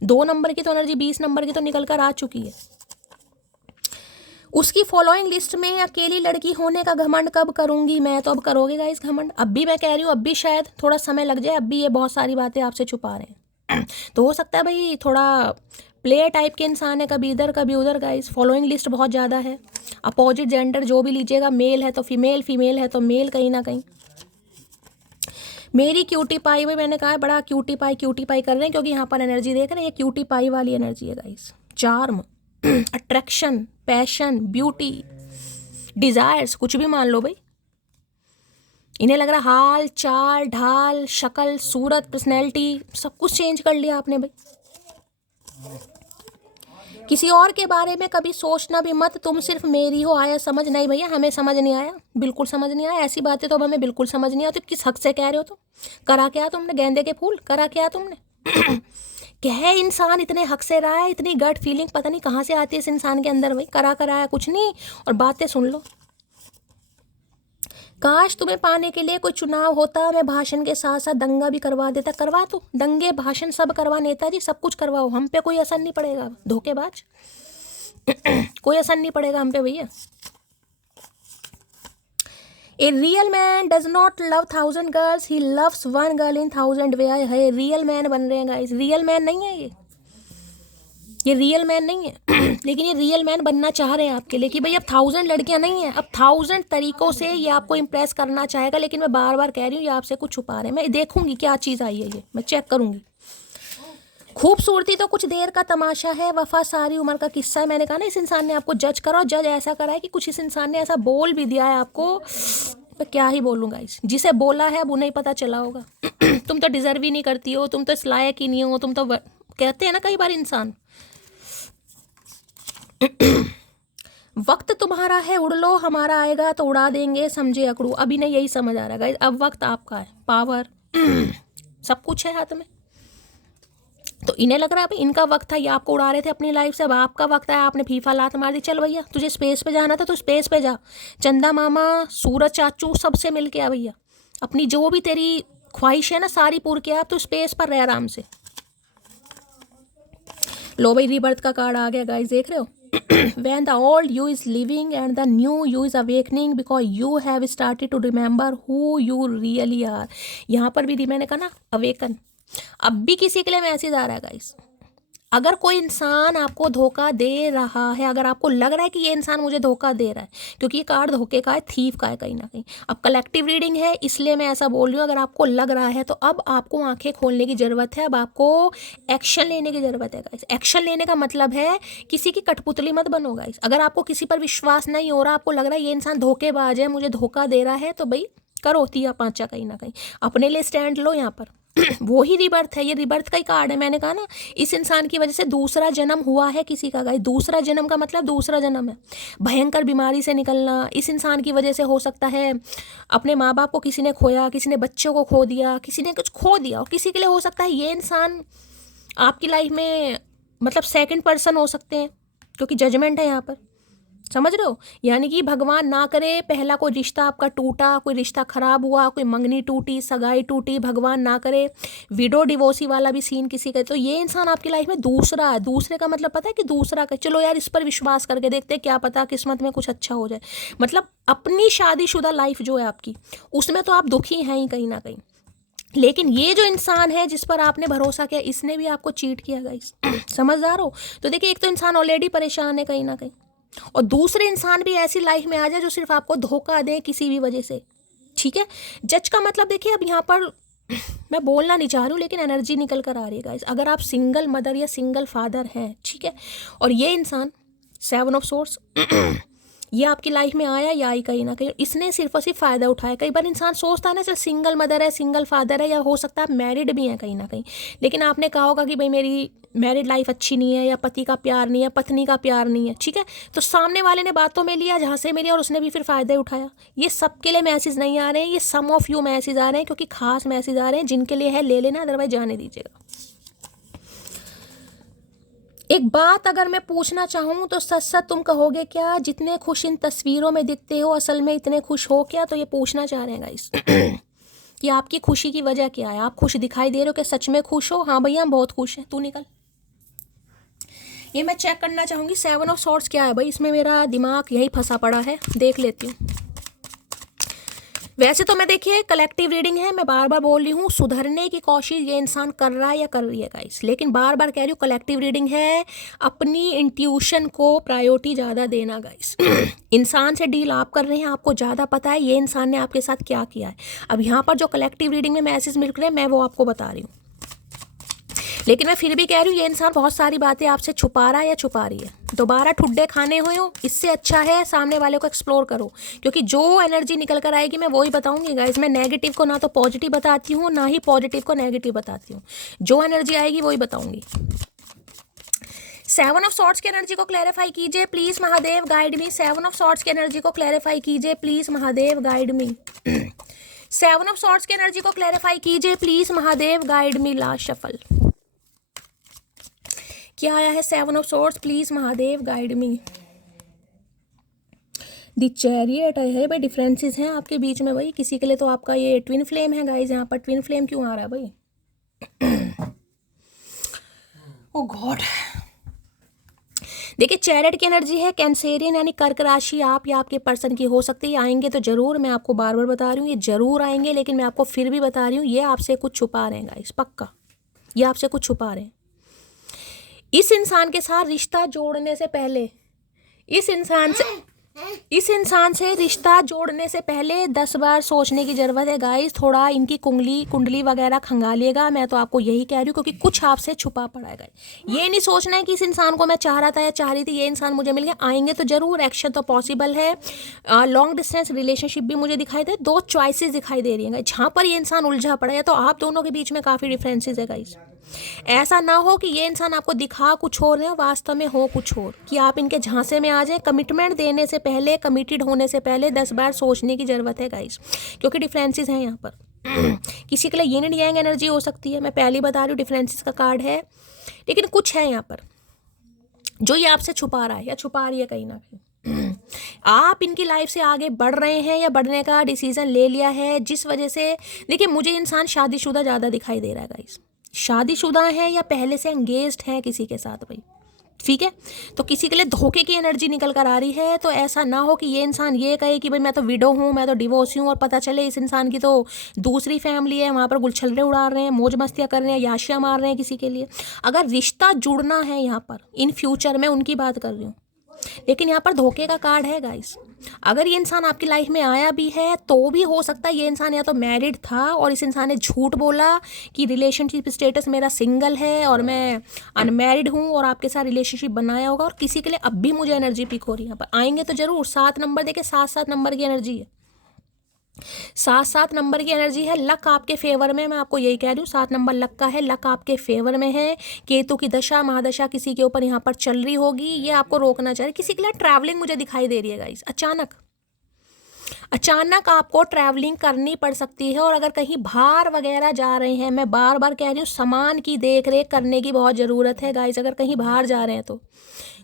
2 नंबर की तो एनर्जी 20 नंबर की तो निकल कर आ चुकी है। उसकी फॉलोइंग लिस्ट में अकेली लड़की होने का घमंड कब करूंगी मैं? तो अब करोगे गाइस घमंड, अब भी मैं कह रही हूँ, अब भी शायद थोड़ा समय लग जाए, अब भी ये बहुत सारी बातें आपसे छुपा रहे हैं। तो हो सकता है भाई थोड़ा प्लेयर टाइप के इंसान है, कभी इधर कभी उधर गाइस। फॉलोइंग लिस्ट बहुत ज़्यादा है, अपोजिट जेंडर जो भी लीजिएगा, मेल है तो फीमेल, फीमेल है तो मेल, कहीं ना कहीं। मेरी क्यूटी पाई भाई, मैंने कहा बड़ा क्यूटी पाई कर रहे हैं क्योंकि यहाँ पर एनर्जी देख रहे हैं, ये क्यूटी पाई वाली एनर्जी है guys. Charm, attraction, passion, beauty, desires, कुछ भी मान लो भाई। इन्हें लग रहा हाल चाल ढाल शक्ल सूरत पर्सनैलिटी सब कुछ चेंज कर लिया आपने भाई। किसी और के बारे में कभी सोचना भी मत, तुम सिर्फ मेरी हो। आया समझ? नहीं भैया हमें समझ नहीं आया, बिल्कुल समझ नहीं आया। ऐसी बातें तो अब हमें बिल्कुल समझ नहीं आती। किस हक से कह रहे हो तुम? करा क्या तुमने? गेंदे के फूल करा क्या तुमने? क्या इंसान इतने हक से रहा है, इतनी गट फीलिंग पता नहीं कहाँ से आती है इस इंसान के अंदर भाई। कराया कुछ नहीं और बातें सुन लो। काश तुम्हें पाने के लिए कोई चुनाव होता, मैं भाषण के साथ साथ दंगा भी करवा देता। करवा तो दंगे भाषण सब करवा, नेताजी सब कुछ करवाओ, हम पे कोई असर नहीं पड़ेगा धोखेबाज। कोई असर नहीं पड़ेगा हम पे भैया। A real man does not love 1000 girls, he loves 1 girl in 1000 वे। है रियल मैन बन रहे हैं गाइस, रियल मैन नहीं है ये रियल मैन नहीं है। लेकिन ये रियल मैन बनना चाह रहे हैं आपके लिए कि भाई अब 1000 लड़कियां नहीं है, अब 1000 तरीकों से ये आपको इम्प्रेस करना चाहेगा। लेकिन मैं बार बार कह रही हूँ ये आपसे कुछ छुपा रहे हैं। मैं देखूंगी क्या चीज़ आई है, ये मैं चेक करूंगी। खूबसूरती तो कुछ देर का तमाशा है, वफा सारी उम्र का किस्सा है। मैंने कहा ना इस इंसान ने आपको जज करा, और जज ऐसा करा है कि कुछ इस इंसान ने ऐसा बोल भी दिया है आपको, मैं क्या ही बोलूँगा। इस जिसे बोला है अब उन्हें पता चला होगा। तुम तो डिजर्व ही नहीं करती हो, तुम तो इस लायक ही नहीं हो, तुम तो कहते हैं ना कई बार इंसान। वक्त तुम्हारा है उड़ लो, हमारा आएगा तो उड़ा देंगे, समझे अकड़ू। अभी नहीं यही समझ आ रहा गाइस, अब वक्त आपका है, पावर सब कुछ है हाथ में। तो इन्हें लग रहा है भाई इनका वक्त था, ये आपको उड़ा रहे थे अपनी लाइफ से। अब आपका वक्त है, आपने फीफा लात मार दी, चल भैया तुझे स्पेस पे जाना था तो स्पेस पे जा, चंदा मामा सूरज चाचू सबसे मिल के आ भैया, अपनी जो भी तेरी ख्वाहिश है ना सारी पूरी किया, तो स्पेस पर रह आराम से। लो भाई रीबर्थ का कार्ड आ गया गाइस, देख रहे हो। When the old you is leaving and the new you is awakening because you have started to remember who you really are। यहाँ पर भी मैंने कहा ना अवेकन। अब भी किसी के लिए मैसेज आ रहा है गाइस, अगर कोई इंसान आपको धोखा दे रहा है, अगर आपको लग रहा है कि ये इंसान मुझे धोखा दे रहा है, क्योंकि ये कार्ड धोखे का है, थीफ का है कहीं ना कहीं। अब कलेक्टिव रीडिंग है इसलिए मैं ऐसा बोल रही हूँ, अगर आपको लग रहा है तो अब आपको आंखें खोलने की ज़रूरत है, अब आपको एक्शन लेने की ज़रूरत है गाइस। एक्शन लेने का मतलब है किसी की कठपुतली मत बनो गाइस। अगर आपको किसी पर विश्वास नहीं हो रहा, आपको लग रहा है ये इंसान धोखेबाज है, मुझे धोखा दे रहा है, तो भाई करो तिया पांचा कहीं ना कहीं, अपने लिए स्टैंड लो यहाँ पर। वो ही रिबर्थ है, ये रिबर्थ का ही कार्ड है। मैंने कहा ना इस इंसान की वजह से दूसरा जन्म हुआ है किसी का गाइस। दूसरा जन्म का मतलब दूसरा जन्म है, भयंकर बीमारी से निकलना। इस इंसान की वजह से हो सकता है अपने माँ बाप को किसी ने खोया, किसी ने बच्चों को खो दिया, किसी ने कुछ खो दिया, और किसी के लिए हो सकता है ये इंसान आपकी लाइफ में मतलब सेकंड पर्सन हो सकते हैं, क्योंकि जजमेंट है यहाँ पर, समझ रहे हो। यानी कि भगवान ना करे पहला कोई रिश्ता आपका टूटा, कोई रिश्ता खराब हुआ, कोई मंगनी टूटी, सगाई टूटी, भगवान ना करे विडो डिवोर्सी वाला भी सीन किसी का, तो ये इंसान आपकी लाइफ में दूसरा है। दूसरे का मतलब पता है कि दूसरा का, चलो यार इस पर विश्वास करके देखते हैं, क्या पता किस्मत में कुछ अच्छा हो जाए। मतलब अपनी शादीशुदा लाइफ जो है आपकी, उसमें तो आप दुखी हैं ही कहीं ना कहीं, लेकिन ये जो इंसान है जिस पर आपने भरोसा किया, इसने भी आपको चीट किया गाइस। समझदार हो। तो देखिए एक तो इंसान ऑलरेडी परेशान है कहीं ना कहीं, और दूसरे इंसान भी ऐसी लाइफ में आ जाए जो सिर्फ आपको धोखा दे किसी भी वजह से, ठीक है। जज का मतलब देखिए, अब यहाँ पर मैं बोलना नहीं चाह रही हूँ लेकिन एनर्जी निकल कर आ रही है गाइस। अगर आप सिंगल मदर या सिंगल फादर हैं, ठीक है, और ये इंसान 7 ऑफ सोर्स ये आपकी लाइफ में आया या आई कहीं ना कहीं, इसने सिर्फ और सिर्फ फ़ायदा उठाया। कई बार इंसान सोचता है ना चल सिंगल मदर है, सिंगल फादर है, या हो सकता है आप मैरिड भी हैं कहीं ना कहीं, लेकिन आपने कहा होगा कि भाई मेरी मैरिड लाइफ अच्छी नहीं है, या पति का प्यार नहीं है, पत्नी का प्यार नहीं है, ठीक है। तो सामने वाले ने बातों में लिया, जहाँ से मिली, और उसने भी फिर फ़ायदा उठाया। ये सबके लिए मैसेज नहीं आ रहे हैं, ये सम ऑफ यू मैसेज आ रहे हैं, क्योंकि खास मैसेज आ रहे हैं। जिनके लिए है ले लेना, अदरवाइज जाने दीजिएगा। एक बात अगर मैं पूछना चाहूँ तो सच सच तुम कहोगे क्या, जितने खुश इन तस्वीरों में दिखते हो असल में इतने खुश हो क्या? तो ये पूछना चाह रहे हैं गाइस कि आपकी खुशी की वजह क्या है। आप खुश दिखाई दे रहे हो कि सच में खुश हो? हाँ भैया हम बहुत खुश हैं, तू निकल। ये मैं चेक करना चाहूँगी 7 ऑफ सॉर्ड्स क्या है भाई, इसमें मेरा दिमाग यही फंसा पड़ा है, देख लेती हूँ। वैसे तो मैं देखिए कलेक्टिव रीडिंग है, मैं बार बार बोल रही हूँ सुधरने की कोशिश ये इंसान कर रहा है या कर रही है गाइस, लेकिन बार बार कह रही हूँ कलेक्टिव रीडिंग है, अपनी इंट्यूशन को प्रायोरिटी ज़्यादा देना गाइस। इंसान से डील आप कर रहे हैं, आपको ज़्यादा पता है ये इंसान ने आपके साथ क्या किया है। अब यहाँ पर जो कलेक्टिव रीडिंग में मैसेज मिल रहे हैं मैं वो आपको बता रही हूँ, लेकिन मैं फिर भी कह रही हूँ ये इंसान बहुत सारी बातें आपसे छुपा रहा है या छुपा रही है। दोबारा ठुड्डे खाने हुए हो, इससे अच्छा है सामने वाले को एक्सप्लोर करो, क्योंकि जो एनर्जी निकल कर आएगी मैं वही बताऊंगी गाइस। मैं नेगेटिव को ना तो पॉजिटिव बताती हूँ, ना ही पॉजिटिव को नेगेटिव बताती हूँ। जो एनर्जी आएगी वही बताऊंगी। 7 ऑफ सॉर्ड्स की एनर्जी को क्लैरिफाई कीजिए please Mahadev, guide me. 7 of swords की एनर्जी को क्लैरिफाई कीजिए please Mahadev, guide me. 7 of swords की एनर्जी को क्लैरिफाई कीजिए please Mahadev, guide me. Last shuffle क्या आया है? 7 of swords, please Mahadev, guide me. The chariot है भाई। डिफरेंसेस हैं आपके बीच में भाई, किसी के लिए तो आपका ये ट्विन फ्लेम है गाइस। यहाँ पर ट्विन फ्लेम क्यों आ रहा है भाई? ओ गॉड। देखिए चैरियट की एनर्जी है कैंसेरियन, यानी कर्क राशि आप या आपके पर्सन की हो सकती है। आएंगे तो जरूर, मैं आपको बार बार बता रही हूँ ये जरूर आएंगे, लेकिन मैं आपको फिर भी बता रही हूँ ये आपसे कुछ छुपा रहे हैं गाइस, पक्का ये आपसे कुछ छुपा रहे हैं। इस इंसान के साथ रिश्ता जोड़ने से पहले इस इंसान से इस इंसान से रिश्ता जोड़ने से पहले 10 बार सोचने की ज़रूरत है गाइस। थोड़ा इनकी कुंडली वगैरह खंगालिएगा, मैं तो आपको यही कह रही हूँ, क्योंकि कुछ आपसे छुपा पड़ा है गाइस। ये नहीं सोचना है कि इस इंसान को मैं चाह रहा था या चाह रही थी, ये इंसान मुझे मिल गया। आएंगे तो जरूर, एक्शन तो पॉसिबल है। लॉन्ग डिस्टेंस रिलेशनशिप भी मुझे दिखाई दे, 2 चॉइसेस दिखाई दे रही है गाइस। जहाँ पर ये इंसान उलझा पड़ा है तो आप दोनों के बीच में काफ़ी डिफरेंसेस है गाइस। ऐसा ना हो कि ये इंसान आपको दिखा कुछ और है, वास्तव में हो कुछ और, कि आप इनके झांसे में आ जाए। कमिटमेंट देने से पहले, कमिटेड होने से पहले 10 बार सोचने की ज़रूरत है गाइस, क्योंकि डिफरेंसेस हैं यहाँ पर। किसी के लिए यिन एंड यांग एनर्जी हो सकती है, मैं पहले बता रही हूँ, डिफरेंसेस का कार्ड है। लेकिन कुछ है यहाँ पर जो ये आपसे छुपा रहा है या छुपा रही है कहीं ना कहीं। आप इनकी लाइफ से आगे बढ़ रहे हैं या बढ़ने का डिसीजन ले लिया है, जिस वजह से देखिए मुझे इंसान शादीशुदा ज़्यादा दिखाई दे रहा है गाइस। शादीशुदा है या पहले से एंगेज्ड है किसी के साथ भाई, ठीक है। तो किसी के लिए धोखे की एनर्जी निकल कर आ रही है। तो ऐसा ना हो कि ये इंसान ये कहे कि भाई मैं तो विडो हूँ, मैं तो डिवोर्सी हूँ, और पता चले इस इंसान की तो दूसरी फैमिली है, वहाँ पर गुलछल्ले उड़ा रहे हैं, मौज मस्तियाँ कर रहे हैं, याशियाँ मार रहे हैं किसी के लिए। अगर रिश्ता जुड़ना है यहाँ पर इन फ्यूचर में, उनकी बात कर रही हूँ, लेकिन यहाँ पर धोखे का कार्ड है गाइस। अगर ये इंसान आपकी लाइफ में आया भी है तो भी हो सकता है ये इंसान या तो मैरिड था और इस इंसान ने झूठ बोला कि रिलेशनशिप स्टेटस मेरा सिंगल है और मैं अनमैरिड हूँ, और आपके साथ रिलेशनशिप बनाया होगा। और किसी के लिए अब भी मुझे एनर्जी पिक हो रही है। यहाँ पर आएंगे तो जरूर। 7 नंबर देखिए, 7 नंबर की एनर्जी है, 7 नंबर की एनर्जी है। लक आपके फेवर में, मैं आपको यही कह रही हूँ, 7 नंबर लक का है, लक आपके फेवर में है। केतु की दशा महादशा किसी के ऊपर यहाँ पर चल रही होगी, ये आपको रोकना चाहिए। किसी के लिए ट्रैवलिंग मुझे दिखाई दे रही है गाइस, अचानक आपको ट्रैवलिंग करनी पड़ सकती है। और अगर कहीं बाहर वगैरह जा रहे हैं, मैं बार बार कह रही हूँ, सामान की देख रेख करने की बहुत ज़रूरत है गाइस। अगर कहीं बाहर जा रहे हैं तो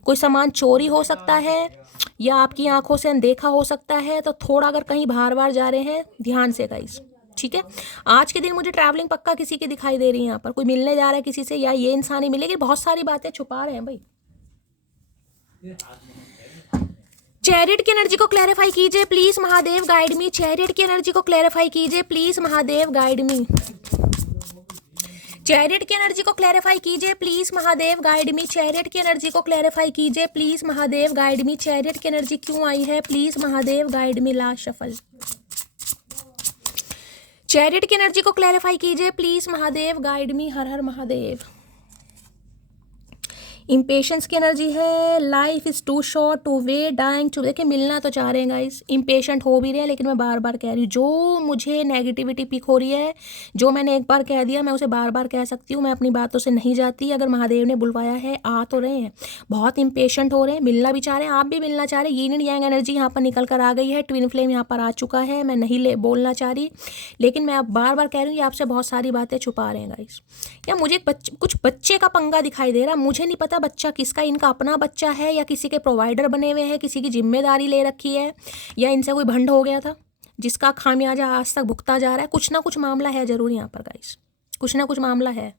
कोई सामान चोरी हो सकता है या आपकी आंखों से अनदेखा हो सकता है। तो थोड़ा अगर कहीं बाहर जा रहे हैं, ध्यान से गाइस, ठीक है। आज के दिन मुझे ट्रैवलिंग पक्का किसी की दिखाई दे रही है। यहाँ पर कोई मिलने जा रहा है किसी से, या ये इंसान ही मिलेगी। बहुत सारी बातें छुपा रहे हैं भाई। चैरिट की एनर्जी को क्लैरिफाई कीजिए please Mahadev, guide me. Chariot की एनर्जी को क्लैरिफाई कीजिए please Mahadev, guide me. Chariot की एनर्जी को क्लैरिफाई कीजिए please Mahadev, guide me. Chariot की एनर्जी को क्लैरिफाई कीजिए please Mahadev, guide me. Chariot की एनर्जी क्यों आई है, please Mahadev, guide me. Last shuffle. Chariot की एनर्जी को क्लैरिफाई कीजिए प्लीज महादेव, गाइड मी। हर हर महादेव। इम्पेशेंस की एनर्जी है। Life is to short to wait, dying to. देखिए मिलना तो चाह रहे हैं गाइस, इम्पेशेंट हो भी रहे हैं, लेकिन मैं बार बार कह रही हूँ, जो मुझे नेगेटिविटी पिक हो रही है, जो मैंने एक बार कह दिया मैं उसे बार बार कह सकती हूँ। मैं अपनी बातों से नहीं जाती। अगर महादेव ने बुलवाया है, आ तो रहे हैं। बहुत इम्पेशेंट हो रहे हैं, मिलना भी चाह रहे हैं, आप भी मिलना चाह रहे हैं। यिन एंड यांग एनर्जी यहाँ पर निकल कर आ गई है, ट्विन फ्लेम यहाँ पर आ चुका है। मैं नहीं बोलना चाह रही, लेकिन मैं अब बार बार कह रही हूँ, ये आपसे बहुत सारी बातें छुपा रहे हैं गाइस। या मुझे कुछ बच्चे का पंगा दिखाई दे रहा, मुझे नहीं पता बच्चा किसका, इनका अपना बच्चा है या किसी के प्रोवाइडर बने हुए हैं, किसी की जिम्मेदारी ले रखी है, या इनसे कोई भंड हो गया था जिसका खामियाजा आज तक भुगता जा रहा है। कुछ ना कुछ मामला है जरूर यहाँ पर गाइस, कुछ ना कुछ मामला है।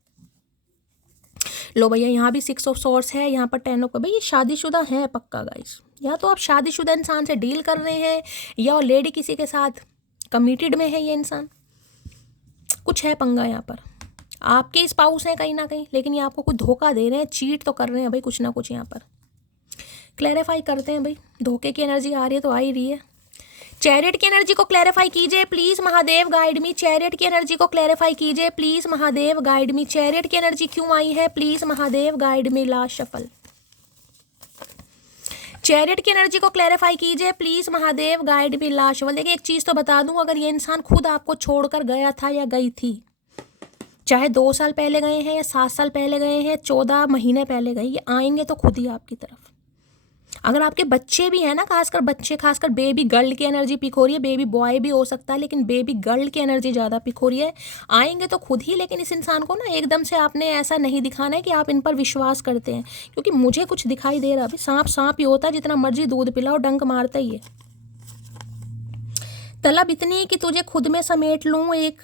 लो भैया, यहाँ भी 6 ऑफ सोर्स है, यहाँ पर 10 ऑफ। भाई ये शादीशुदा है पक्का गाइस। या तो आप शादीशुदा इंसान से डील कर रहे हैं, या लेडी किसी के साथ कमिटेड में है ये इंसान। कुछ है पंगा यहाँ पर, आपके स्पाउस हैं कहीं ना कहीं, लेकिन ये आपको कुछ धोखा दे रहे हैं, चीट तो कर रहे हैं भाई कुछ ना कुछ। यहाँ पर क्लैरिफाई करते हैं भाई, धोखे की एनर्जी आ रही है तो आ ही रही है। चैरिट की एनर्जी को क्लैरिफाई कीजिए please Mahadev, guide me. Chariot की एनर्जी को क्लैरिफाई कीजिए please Mahadev, guide me. Chariot की एनर्जी क्यों आई है, please Mahadev, guide me. Last shuffle. Chariot की एनर्जी को क्लैरिफाई कीजिए please Mahadev, guide me. Last shuffle. देखिए एक चीज तो बता दूं, अगर ये इंसान खुद आपको छोड़कर गया था या गई थी, चाहे 2 साल पहले गए हैं या 7 साल पहले गए हैं, 14 महीने पहले गए, ये आएंगे तो खुद ही आपकी तरफ। अगर आपके बच्चे भी हैं ना, खासकर बच्चे, खासकर बेबी गर्ल की एनर्जी पिक हो रही है, बेबी बॉय भी हो सकता है, लेकिन बेबी गर्ल की एनर्जी ज़्यादा पिक हो रही है। आएंगे तो खुद ही, लेकिन इस इंसान को ना एकदम से आपने ऐसा नहीं दिखाना है कि आप इन पर विश्वास करते हैं, क्योंकि मुझे कुछ दिखाई दे रहा। अभी सांप सांप ही होता है, जितना मर्जी दूध पिलाओ डंक मारता ही है। तलब इतनी कि तुझे खुद में समेट लूँ, एक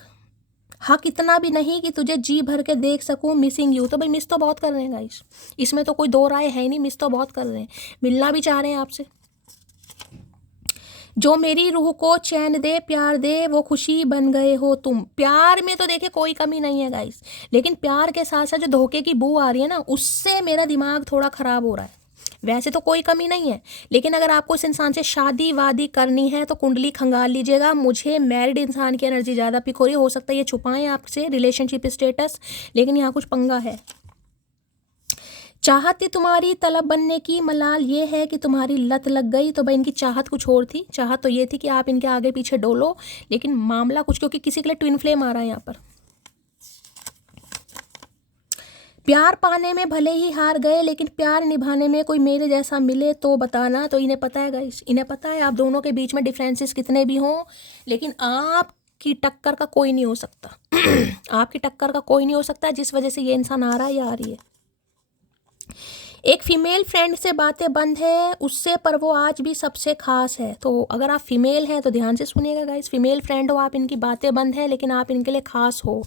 हक इतना भी नहीं कि तुझे जी भर के देख सकूं, मिसिंग यू। तो भाई मिस तो बहुत कर रहे हैं गाइस, इसमें तो कोई दो राय है नहीं, मिस तो बहुत कर रहे हैं, मिलना भी चाह रहे हैं आपसे। जो मेरी रूह को चैन दे, प्यार दे, वो खुशी बन गए हो तुम। प्यार में तो देखिए कोई कमी नहीं है गाइस, लेकिन प्यार के साथ साथ जो धोखे की बू आ रही है ना, उससे मेरा दिमाग थोड़ा ख़राब हो रहा है। वैसे तो कोई कमी नहीं है, लेकिन अगर आपको इस इंसान से शादी वादी करनी है तो कुंडली खंगाल लीजिएगा। मुझे मैरिड इंसान की एनर्जी ज़्यादा पिक हो रही है। हो सकता है ये छुपाएं आपसे रिलेशनशिप स्टेटस, लेकिन यहाँ कुछ पंगा है। चाहत थी तुम्हारी तलब बनने की, मलाल ये है कि तुम्हारी लत लग गई। तो भाई इनकी चाहत कुछ और थी। चाहत तो ये थी कि आप इनके आगे पीछे डोलो, लेकिन मामला कुछ, क्योंकि किसी के लिए ट्विन फ्लेम आ रहा है यहाँ पर। प्यार पाने में भले ही हार गए, लेकिन प्यार निभाने में कोई मेरे जैसा मिले तो बताना। तो इन्हें पता है गाइस, इन्हें पता है आप दोनों के बीच में डिफरेंसेस कितने भी हों, लेकिन आपकी टक्कर का कोई नहीं हो सकता। आपकी टक्कर का कोई नहीं हो सकता, जिस वजह से ये इंसान आ रहा है या आ रही है। एक फीमेल फ्रेंड से बातें बंद है उससे, पर वो आज भी सबसे खास है। तो अगर आप फीमेल हैं तो ध्यान से सुनिएगा गाइस। फीमेल फ्रेंड हो आप, इनकी बातें बंद है, लेकिन आप इनके लिए खास हो।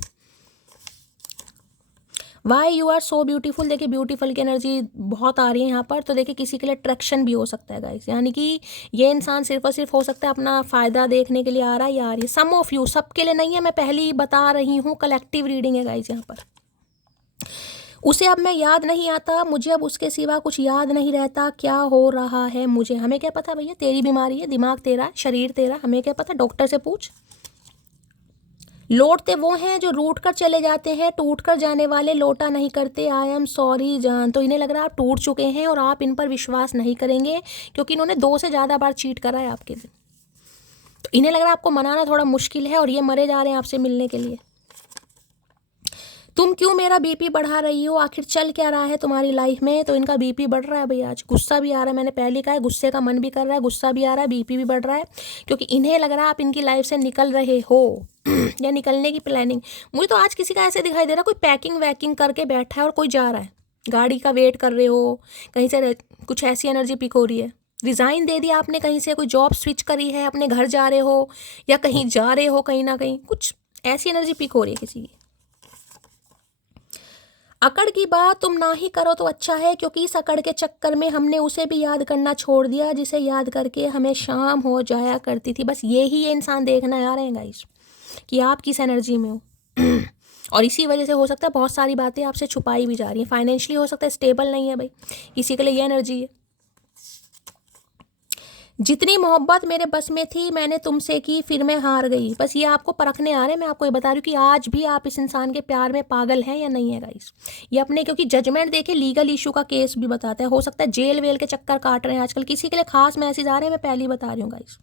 Why you are so beautiful. देखिए ब्यूटीफुल की एनर्जी बहुत आ रही है यहाँ पर। तो देखिए किसी के लिए अट्रैक्शन भी हो सकता है गाइस, यानी कि ये इंसान सिर्फ और सिर्फ हो सकता है अपना फ़ायदा देखने के लिए आ रहा है या आ रही है। सम ऑफ यू, सबके लिए नहीं है, मैं पहले ही बता रही हूँ, कलेक्टिव रीडिंग है गाइस यहाँ पर। उसे अब मैं याद नहीं आता, मुझे अब उसके सिवा कुछ याद नहीं रहता, क्या हो रहा है मुझे। हमें क्या पता भैया, तेरी बीमारी है, दिमाग तेरा, शरीर तेरा, हमें क्या पता, डॉक्टर से पूछ। लौटते वो हैं जो रूठ कर चले जाते हैं, टूट कर जाने वाले लौटा नहीं करते। आई एम सॉरी जान। तो इन्हें लग रहा है आप टूट चुके हैं और आप इन पर विश्वास नहीं करेंगे, क्योंकि इन्होंने 2 से ज़्यादा बार चीट करा है आपके दिन। तो इन्हें लग रहा है आपको मनाना थोड़ा मुश्किल है, और ये मरे जा रहे हैं आपसे मिलने के लिए। तुम क्यों मेरा बीपी बढ़ा रही हो, आखिर चल क्या रहा है तुम्हारी लाइफ में। तो इनका बीपी बढ़ रहा है भैया आज, गुस्सा भी आ रहा है। मैंने पहले कहा है, गुस्से का मन भी कर रहा है, गुस्सा भी आ रहा है, बीपी भी बढ़ रहा है, क्योंकि इन्हें लग रहा है आप इनकी लाइफ से निकल रहे हो या निकलने की प्लानिंग। मुझे तो आज किसी का ऐसे दिखाई दे रहा है, कोई पैकिंग वैकिंग करके बैठा है और कोई जा रहा है, गाड़ी का वेट कर रहे हो कहीं से, कुछ ऐसी एनर्जी पिक हो रही है। रिज़ाइन दे दिया आपने कहीं से, कोई जॉब स्विच करी है, अपने घर जा रहे हो या कहीं जा रहे हो, कहीं ना कहीं कुछ ऐसी एनर्जी पिक हो रही है किसी की। अकड़ की बात तुम ना ही करो तो अच्छा है, क्योंकि इस अकड़ के चक्कर में हमने उसे भी याद करना छोड़ दिया, जिसे याद करके हमें शाम हो जाया करती थी। बस यही ये इंसान देखना आ रहे हैं गाइस, कि आप किस एनर्जी में हो। और इसी वजह से हो सकता है बहुत सारी बातें आपसे छुपाई भी जा रही हैं। फाइनेंशियली हो सकता है स्टेबल नहीं है भाई, किसी के लिए ये एनर्जी है। जितनी मोहब्बत मेरे बस में थी मैंने तुमसे की, फिर मैं हार गई। बस ये आपको परखने आ रहे हैं। मैं आपको ये बता रही हूँ कि आज भी आप इस इंसान के प्यार में पागल हैं या नहीं है गाइस। ये अपने, क्योंकि जजमेंट देके लीगल इशू का केस भी बताता है। हो सकता है जेल वेल के चक्कर काट रहे हैं आजकल, किसी के लिए खास मैसेज आ रहे हैं, मैं पहले ही बता रही हूँ गाइस।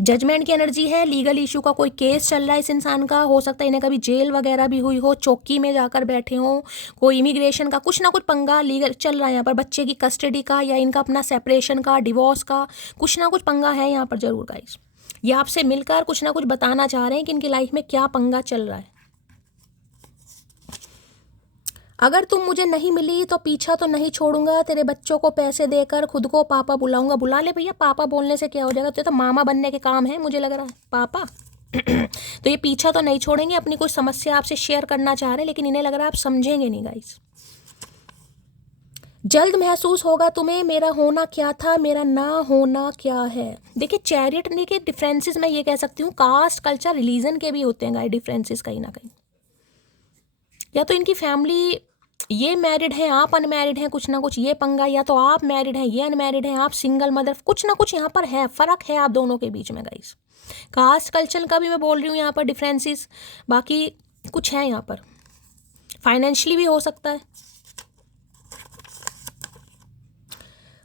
जजमेंट की एनर्जी है, लीगल इशू का कोई केस चल रहा है इस इंसान का। हो सकता है इन्हें कभी जेल वगैरह भी हुई हो, चौकी में जाकर बैठे हो, कोई इमिग्रेशन का कुछ ना कुछ पंगा लीगल चल रहा है यहाँ पर, बच्चे की कस्टडी का या इनका अपना सेपरेशन का, डिवोर्स का, कुछ ना कुछ पंगा है यहाँ पर जरूर गाइस। ये आपसे मिलकर कुछ ना कुछ बताना चाह रहे हैं कि इनकी लाइफ में क्या पंगा चल रहा है। अगर तुम मुझे नहीं मिली तो पीछा तो नहीं छोड़ूंगा, तेरे बच्चों को पैसे देकर खुद को पापा बुलाऊंगा। बुला ले भैया, पापा बोलने से क्या हो जाएगा, तो मामा बनने के काम है मुझे लग रहा है पापा। तो ये पीछा तो नहीं छोड़ेंगे, अपनी कोई समस्या आपसे शेयर करना चाह रहे हैं, लेकिन इन्हें लग रहा है आप समझेंगे नहीं गाइस। जल्द महसूस होगा तुम्हें मेरा होना क्या था, मेरा ना होना क्या है। देखिए चैरिट के डिफरेंसेस मैं ये कह सकती हूँ, कास्ट कल्चर रिलीजन के भी होते हैं गाइस डिफरेंसेस कहीं ना कहीं। या तो इनकी फैमिली, ये मैरिड है आप अनमैरिड हैं, कुछ ना कुछ ये पंगा, या तो आप मैरिड हैं ये अनमैरिड हैं, आप सिंगल मदर, कुछ ना कुछ यहाँ पर है, फ़र्क है आप दोनों के बीच में गाइस। कास्ट कल्चर का भी मैं बोल रही हूँ यहाँ पर डिफरेंसेस, बाकी कुछ है यहाँ पर। फाइनेंशियली भी हो सकता है।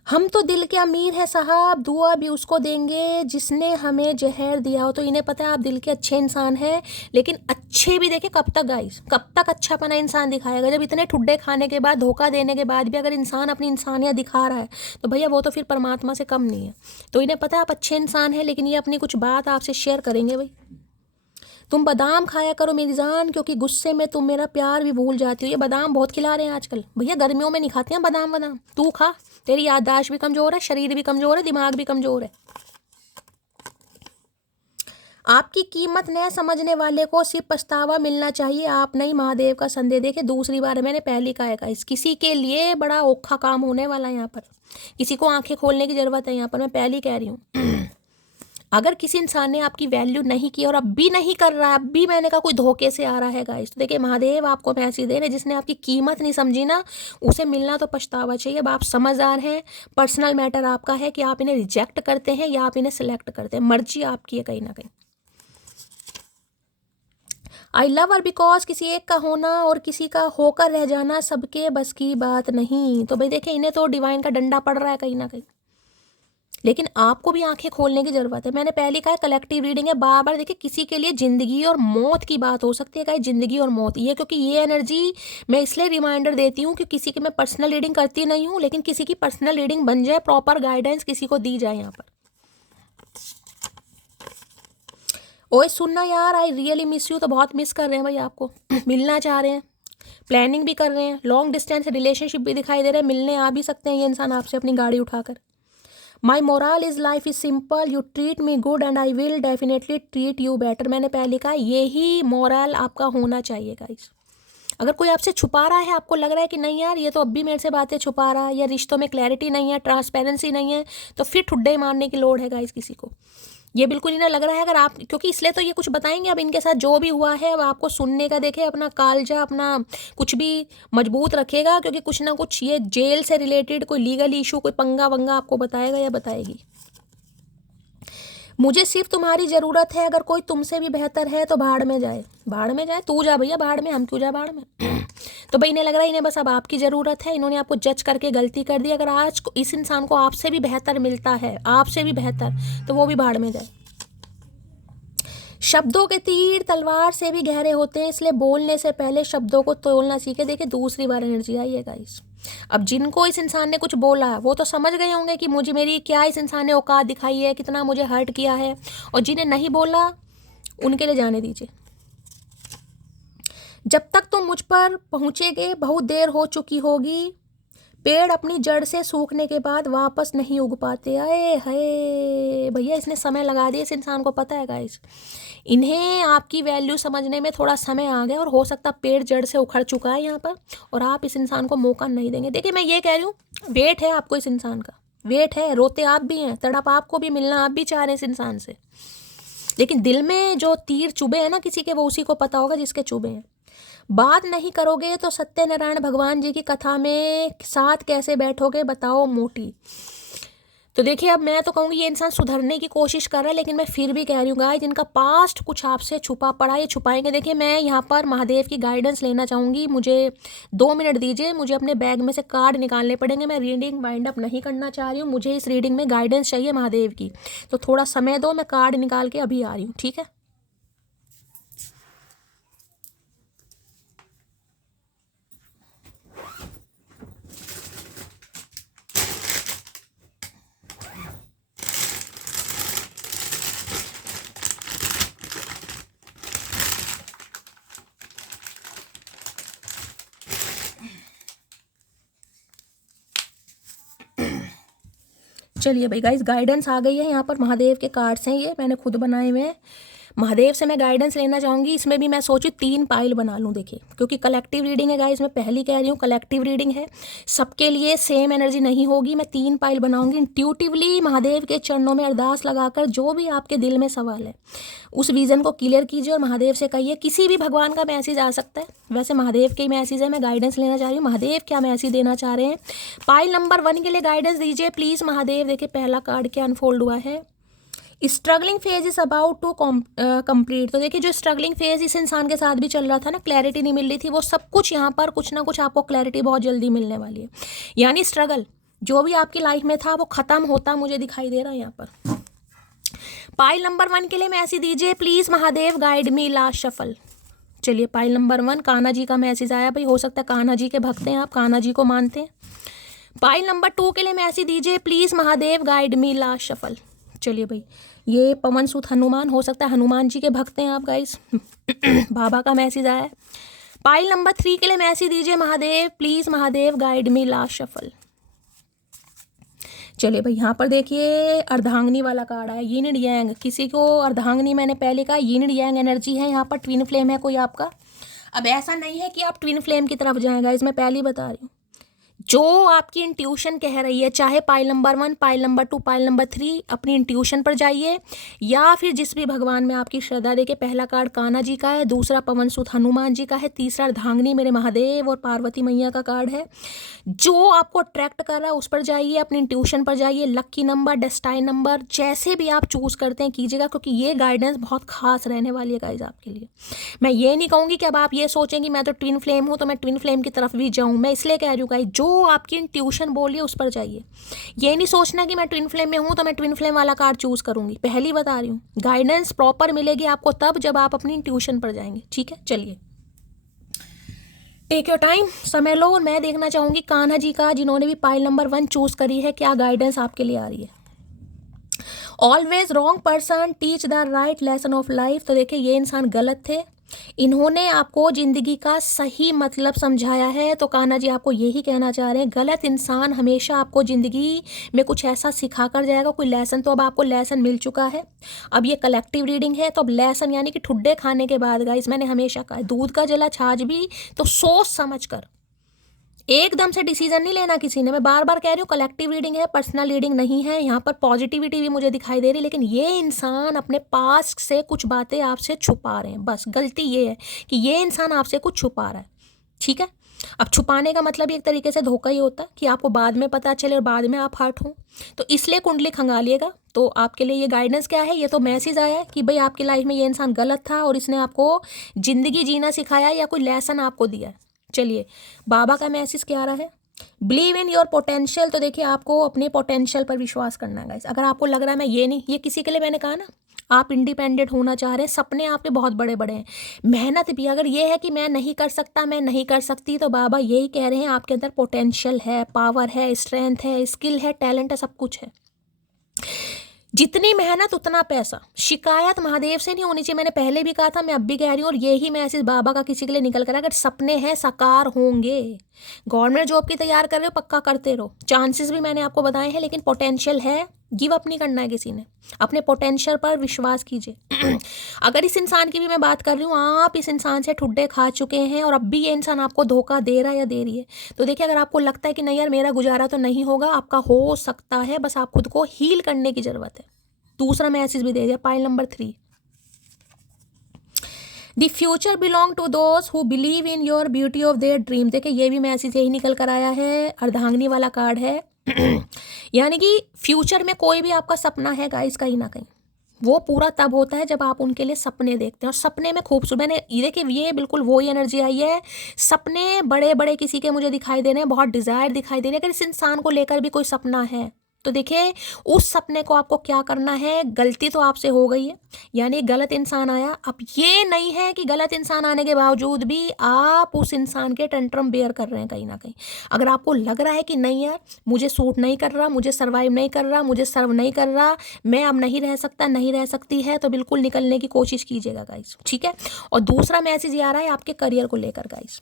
हम तो दिल के अमीर हैं साहब, दुआ भी उसको देंगे जिसने हमें जहर दिया हो। तो इन्हें पता है आप दिल के अच्छे इंसान हैं, लेकिन अच्छे भी देखे कब तक गाइस, कब तक अच्छापना इंसान दिखाएगा। जब इतने ठुड्डे खाने के बाद, धोखा देने के बाद भी अगर इंसान अपनी इंसानियत दिखा रहा है, तो भैया वो तो फिर परमात्मा से कम नहीं है। तो इन्हें पता है आप अच्छे इंसान हैं, लेकिन ये अपनी कुछ बात आपसे शेयर करेंगे भाई। तुम बादाम खाया करो मेरी जान, क्योंकि गुस्से में तुम मेरा प्यार भी भूल जाती हो। ये बादाम बहुत खिला रहे हैं आजकल भैया, गर्मियों में नहीं खाते हैं बादाम। बादाम तू खा, तेरी याददाश्त भी कमज़ोर है, शरीर भी कमज़ोर है, दिमाग भी कमज़ोर है। आपकी कीमत न समझने वाले को सिर्फ पछतावा मिलना चाहिए, आप नहीं महादेव का संदेह। देखे दूसरी बार मैंने पहले कहा है, किसी के लिए बड़ा औखा काम होने वाला है यहाँ पर, किसी को आंखें खोलने की ज़रूरत है यहाँ पर, मैं पहले ही कह रही हूँ। अगर किसी इंसान ने आपकी वैल्यू नहीं की और अब भी नहीं कर रहा है, अब भी मैंने कहा कोई धोखे से आ रहा है गाइस, तो देखिए महादेव आपको मैसेज दे रहे हैं, जिसने आपकी कीमत नहीं समझी ना, उसे मिलना तो पछतावा चाहिए। अब आप समझदार हैं, पर्सनल मैटर आपका है कि आप इन्हें रिजेक्ट करते हैं या आप इन्हें सिलेक्ट करते हैं, मर्जी आपकी है कहीं ना कहीं। आई लव हर बिकॉज किसी एक का होना और किसी का होकर रह जाना सबके बस की बात नहीं। तो भाई देखिए, इन्हें तो डिवाइन का डंडा पड़ रहा है कहीं ना कहीं, लेकिन आपको भी आंखें खोलने की जरूरत है। मैंने पहले कहा कलेक्टिव रीडिंग है, बार बार देखिए किसी के लिए जिंदगी और मौत की बात हो सकती है, कहीं जिंदगी और मौत ये, क्योंकि ये एनर्जी मैं इसलिए रिमाइंडर देती हूँ कि किसी की मैं पर्सनल रीडिंग करती नहीं हूँ, लेकिन किसी की पर्सनल रीडिंग बन जाए, प्रॉपर गाइडेंस किसी को दी जाए यहाँ पर। ओए सुनना यार, आई रियली मिस यू, तो बहुत मिस कर रहे हैं भाई आपको मिलना चाह रहे हैं, प्लानिंग भी कर रहे हैं, लॉन्ग डिस्टेंस रिलेशनशिप भी दिखाई दे रहे हैं, मिलने आ भी सकते हैं ये इंसान आपसे अपनी गाड़ी उठाकर। My moral is life is simple, you treat me good and I will definitely treat you better. मैंने पहले कहा यही मोरल आपका होना चाहिए गाइस। अगर कोई आपसे छुपा रहा है, आपको लग रहा है कि नहीं यार ये तो अब भी मेरे से बातें छुपा रहा है, या रिश्तों में क्लैरिटी नहीं है, ट्रांसपेरेंसी नहीं है, तो फिर ठुड्डे मारने की लोड़ है गाइस किसी को। ये बिल्कुल ही ना लग रहा है, अगर आप, क्योंकि इसलिए तो ये कुछ बताएंगे अब इनके साथ जो भी हुआ है, अब आपको सुनने का देखे अपना कालजा, अपना कुछ भी मजबूत रखेगा, क्योंकि कुछ ना कुछ ये जेल से रिलेटेड कोई लीगल इशू, कोई पंगा वंगा आपको बताएगा या बताएगी। मुझे सिर्फ तुम्हारी ज़रूरत है, अगर कोई तुमसे भी बेहतर है तो भाड़ में जाए। भाड़ में जाए, तू जा भैया भाड़ में, हम क्यों जाए भाड़ में तो भाई इन्हें लग रहा है इन्हें बस अब आपकी ज़रूरत है, इन्होंने आपको जज करके गलती कर दी। अगर आज इस इंसान को आपसे भी बेहतर मिलता है, आपसे भी बेहतर, तो वो भी भाड़ में जाए। शब्दों के तीर तलवार से भी गहरे होते हैं, इसलिए बोलने से पहले शब्दों को तोलना सीखे। देखिए दूसरी बार एनर्जी आई है गाइस। अब जिनको इस इंसान ने कुछ बोला वो तो समझ गए होंगे कि मुझे मेरी क्या इस इंसान ने औकात दिखाई है, कितना मुझे हर्ट किया है, और जिन्हें नहीं बोला उनके लिए जाने दीजिए। जब तक तुम मुझ पर पहुँचेगे बहुत देर हो चुकी होगी, पेड़ अपनी जड़ से सूखने के बाद वापस नहीं उग पाते। आए हाय भैया, इसने समय लगा दिया, इस इंसान को पता है गाइस, इन्हें आपकी वैल्यू समझने में थोड़ा समय आ गया, और हो सकता पेड़ जड़ से उखड़ चुका है यहाँ पर, और आप इस इंसान को मौका नहीं देंगे। देखिए मैं ये कह रही हूँ, वेट है आपको इस इंसान का, वेट है, रोते आप भी हैं, तड़प आपको भी, मिलना आप भी चाह रहे हैं इस इंसान से, लेकिन दिल में जो तीर चुभे हैं ना किसी के, वो उसी को पता होगा जिसके चुभे हैं। बात नहीं करोगे तो सत्यनारायण भगवान जी की कथा में साथ कैसे बैठोगे बताओ मोटी। तो देखिए अब मैं तो कहूँगी ये इंसान सुधरने की कोशिश कर रहा है, लेकिन मैं फिर भी कह रही हूँ गाइस, जिनका पास्ट कुछ आपसे छुपा पड़ा ये छुपाएंगे। देखिए मैं यहाँ पर महादेव की गाइडेंस लेना चाहूँगी, मुझे 2 मिनट दीजिए, मुझे अपने बैग में से कार्ड निकालने पड़ेंगे। मैं रीडिंग वाइंड अप नहीं करना चाह रही हूँ, मुझे इस रीडिंग में गाइडेंस चाहिए महादेव की, तो थोड़ा समय दो, मैं कार्ड निकाल के अभी आ रही हूँ, ठीक है। चलिए भाई गाइस, गाइडेंस आ गई है, यहाँ पर महादेव के कार्ड्स हैं, ये मैंने खुद बनाए हुए हैं। महादेव से मैं गाइडेंस लेना चाहूँगी, इसमें भी मैं सोची 3 पाइल बना लूँ। देखिए क्योंकि कलेक्टिव रीडिंग है गाइस, मैं पहली कह रही हूँ कलेक्टिव रीडिंग है, सबके लिए सेम एनर्जी नहीं होगी। मैं 3 पाइल बनाऊँगी इंट्यूटिवली, महादेव के चरणों में अरदास लगाकर जो भी आपके दिल में सवाल है उस विज़न को क्लियर कीजिए और महादेव से कहिए। किसी भी भगवान का मैसेज आ सकता है, वैसे महादेव के ही मैसेज है, मैं गाइडेंस लेना चाह रही हूँ महादेव क्या मैसेज देना चाह रहे हैं। पाइल नंबर 1 के लिए गाइडेंस दीजिए प्लीज़ महादेव। देखिए पहला कार्ड क्या अनफोल्ड हुआ है, struggling phase is about to complete. तो देखिए जो स्ट्रगलिंग फेज इस इंसान के साथ भी चल रहा था ना, क्लैरिटी नहीं मिल रही थी, वो सब कुछ यहाँ पर कुछ ना कुछ आपको क्लैरिटी बहुत जल्दी मिलने वाली है। यानी स्ट्रगल जो भी आपकी लाइफ में था वो ख़त्म होता मुझे दिखाई दे रहा है यहाँ पर। पाइल नंबर 1 के लिए मैसेज दीजिए please Mahadev, guide me last shuffle. चलिए पाइल नंबर 1 कान्हा जी का मैसेज आया भाई, हो सकता है कान्हा जी के भक्त हैं आप, कान्हा जी को मानते हैं। पाइल नंबर 2 के लिए मैसेज दीजिए please Mahadev, guide me last shuffle. चलिए भाई ये पवन सुत हनुमान, हो सकता है हनुमान जी के भक्त हैं आप गाइस बाबा का मैसेज आया है। पाइल नंबर 3 के लिए मैसेज दीजिए Mahadev please Mahadev, guide me last shuffle. चलिए भाई यहाँ पर देखिए अर्धांगिनी वाला कार्ड आया, यिन एंड यांग। किसी को अर्धांगिनी, मैंने पहले कहा यिन एंड यांग एनर्जी है यहाँ पर, ट्विन फ्लेम है कोई आपका। अब ऐसा नहीं है कि आप ट्विन फ्लेम की तरफ जाएगा, इसमें पहले ही बता रही हूँ, जो आपकी इंट्यूशन कह रही है, चाहे pile number 1, pile number 2, pile number 3, अपनी इंट्यूशन पर जाइए, या फिर जिस भी भगवान में आपकी श्रद्धा। देखिए पहला कार्ड कान्हा जी का है, दूसरा पवन सुत हनुमान जी का है, तीसरा अर्धांगिनी मेरे महादेव और पार्वती मैया का कार्ड है। जो आपको अट्रैक्ट कर रहा है उस पर जाइए, अपनी इंट्यूशन पर जाइए। लक्की नंबर, डेस्टाइन नंबर, जैसे भी आप चूज करते हैं कीजिएगा, क्योंकि ये गाइडेंस बहुत खास रहने वाली है गाइज आपके लिए। मैं ये नहीं कहूँगी कि अब आप ये सोचें कि मैं तो ट्विन फ्लेम हूँ तो मैं ट्विन फ्लेम की तरफ भी जाऊँ। मैं इसलिए कह रही हूँ गाइज, जो आपकी इंट्यूशन बोलिए उस पर जाइए। ये नहीं सोचना कि मैं ट्विन फ्लेम में हूँ तो मैं ट्विन फ्लेम वाला कार्ड चूज करूँगी। पहली बता रही हूँ, गाइडेंस प्रॉपर मिलेगी आपको तब जब आप अपनी इंट्यूशन पर जाएंगे। ठीक है, चलिए टेक योर टाइम, समय लो। और मैं देखना चाहूँगी कान्हा जी का, जिन्होंने भी पाइल नंबर 1 चूज करी है, क्या गाइडेंस आपके लिए आ रही है। Always wrong person teach the right lesson of life. तो देखिए ये इंसान गलत थे, इन्होंने आपको जिंदगी का सही मतलब समझाया है। तो कान्हा जी आपको यही कहना चाह रहे हैं, गलत इंसान हमेशा आपको जिंदगी में कुछ ऐसा सिखा कर जाएगा, कोई लेसन। तो अब आपको लेसन मिल चुका है। अब ये कलेक्टिव रीडिंग है, तो अब लेसन यानी कि ठुड्डे खाने के बाद गाइस, मैंने हमेशा कहा दूध का जला छाछ भी, तो सोच समझ कर एकदम से डिसीजन नहीं लेना किसी ने। मैं बार बार कह रही हूँ कलेक्टिव रीडिंग है, पर्सनल रीडिंग नहीं है। यहाँ पर पॉजिटिविटी भी मुझे दिखाई दे रही है, लेकिन ये इंसान अपने पास से कुछ बातें आपसे छुपा रहे हैं। बस गलती ये है कि ये इंसान आपसे कुछ छुपा रहा है। ठीक है, अब छुपाने का मतलब एक तरीके से धोखा ही होता है कि आपको बाद में पता चले और बाद में आप हर्ट हो। तो इसलिए कुंडली खंगालिएगा। तो आपके लिए ये गाइडेंस क्या है, ये तो मैसेज आया है कि भाई आपकी लाइफ में ये इंसान गलत था और इसने आपको जिंदगी जीना सिखाया या कोई लेसन आपको दिया है। चलिए बाबा का मैसेज क्या आ रहा है, बिलीव इन योर पोटेंशियल। तो देखिए आपको अपने पोटेंशियल पर विश्वास करना है गाइस। अगर आपको लग रहा है मैं ये नहीं, ये किसी के लिए मैंने कहा ना, आप इंडिपेंडेंट होना चाह रहे हैं, सपने आपके बहुत बड़े बड़े हैं, मेहनत भी। अगर ये है कि मैं नहीं कर सकता, मैं नहीं कर सकती, तो बाबा यही कह रहे हैं आपके अंदर पोटेंशियल है, पावर है, स्ट्रेंथ है, स्किल है, टैलेंट है, सब कुछ है। जितनी मेहनत उतना पैसा। शिकायत महादेव से नहीं होनी चाहिए। मैंने पहले भी कहा था, मैं अब भी कह रही हूँ, और यही मैसेज बाबा का किसी के लिए निकल कर, अगर सपने हैं साकार होंगे। गवर्नमेंट जॉब की तैयार कर रहे हो, पक्का करते रहो। चांसेस भी मैंने आपको बताए हैं, लेकिन पोटेंशियल है, गिव अप नहीं करना है किसी ने। अपने पोटेंशियल पर विश्वास कीजिए। अगर इस इंसान की भी मैं बात कर रही हूँ, आप इस इंसान से ठुड्डे खा चुके हैं और अब भी ये इंसान आपको धोखा दे रहा है या दे रही है। तो देखिए अगर आपको लगता है कि नहीं यार मेरा गुजारा तो नहीं होगा, आपका हो सकता है, बस आप खुद को हील करने की जरूरत है। दूसरा मैसेज भी दे दिया, पाइल number 3, the future belong to those who believe in your beauty of their dream. देखिए ये भी मैसेज यही निकल कर आया है, अर्धांगिनी वाला कार्ड है। यानी कि फ्यूचर में कोई भी आपका सपना है गाइस, कहीं ना कहीं वो पूरा तब होता है जब आप उनके लिए सपने देखते हैं। और सपने में खूबसूरत, मैंने देखिए ये बिल्कुल वही एनर्जी आई है। सपने बड़े बड़े किसी के मुझे दिखाई दे रहे हैं, बहुत डिजायर दिखाई दे रही है। अगर इस इंसान को लेकर भी कोई सपना है तो देखिए उस सपने को आपको क्या करना है। गलती तो आपसे हो गई है, यानी गलत इंसान आया। अब ये नहीं है कि गलत इंसान आने के बावजूद भी आप उस इंसान के टेंट्रम बेयर कर रहे हैं कहीं ना कहीं। अगर आपको लग रहा है कि नहीं यार मुझे सूट नहीं कर रहा, मुझे सर्वाइव नहीं कर रहा, मुझे सर्व नहीं कर रहा, मैं अब नहीं रह सकता, नहीं रह सकती है, तो बिल्कुल निकलने की कोशिश कीजिएगा गाइस। ठीक है, और दूसरा मैसेज ये आ रहा है आपके करियर को लेकर गाइस।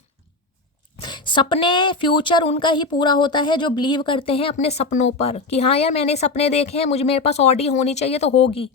सपने फ्यूचर उनका ही पूरा होता है जो बिलीव करते हैं अपने सपनों पर, कि हाँ यार मैंने सपने देखे हैं, मुझे मेरे पास ऑडी होनी चाहिए तो होगी।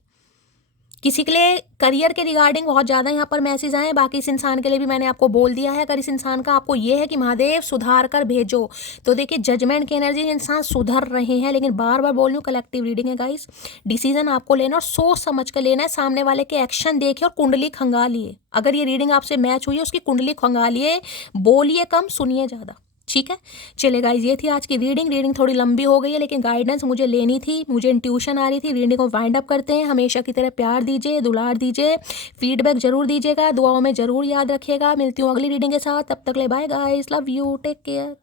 किसी के लिए करियर के रिगार्डिंग बहुत ज़्यादा यहाँ पर मैसेज आए। बाकी इस इंसान के लिए भी मैंने आपको बोल दिया है। अगर इस इंसान का आपको ये है कि महादेव सुधार कर भेजो, तो देखिए जजमेंट की एनर्जी, इंसान सुधर रहे हैं। लेकिन बार बार बोल रही हूँ कलेक्टिव रीडिंग है गाइस, डिसीजन आपको लेना और सोच समझ कर लेना है। सामने वाले के एक्शन देखिए और कुंडली खंगालिए। अगर ये रीडिंग आपसे मैच हुई है उसकी कुंडली खंगालिए, बोलिए कम सुनिए ज़्यादा। ठीक है, चले गाइज ये थी आज की रीडिंग थोड़ी लंबी हो गई है, लेकिन गाइडेंस मुझे लेनी थी, मुझे इंट्यूशन आ रही थी। रीडिंग को वाइंड अप करते हैं। हमेशा की तरह प्यार दीजिए, दुलार दीजिए, फीडबैक जरूर दीजिएगा, दुआओं में जरूर याद रखिएगा। मिलती हूँ अगली रीडिंग के साथ, तब तक ले bye guys, love you, take care.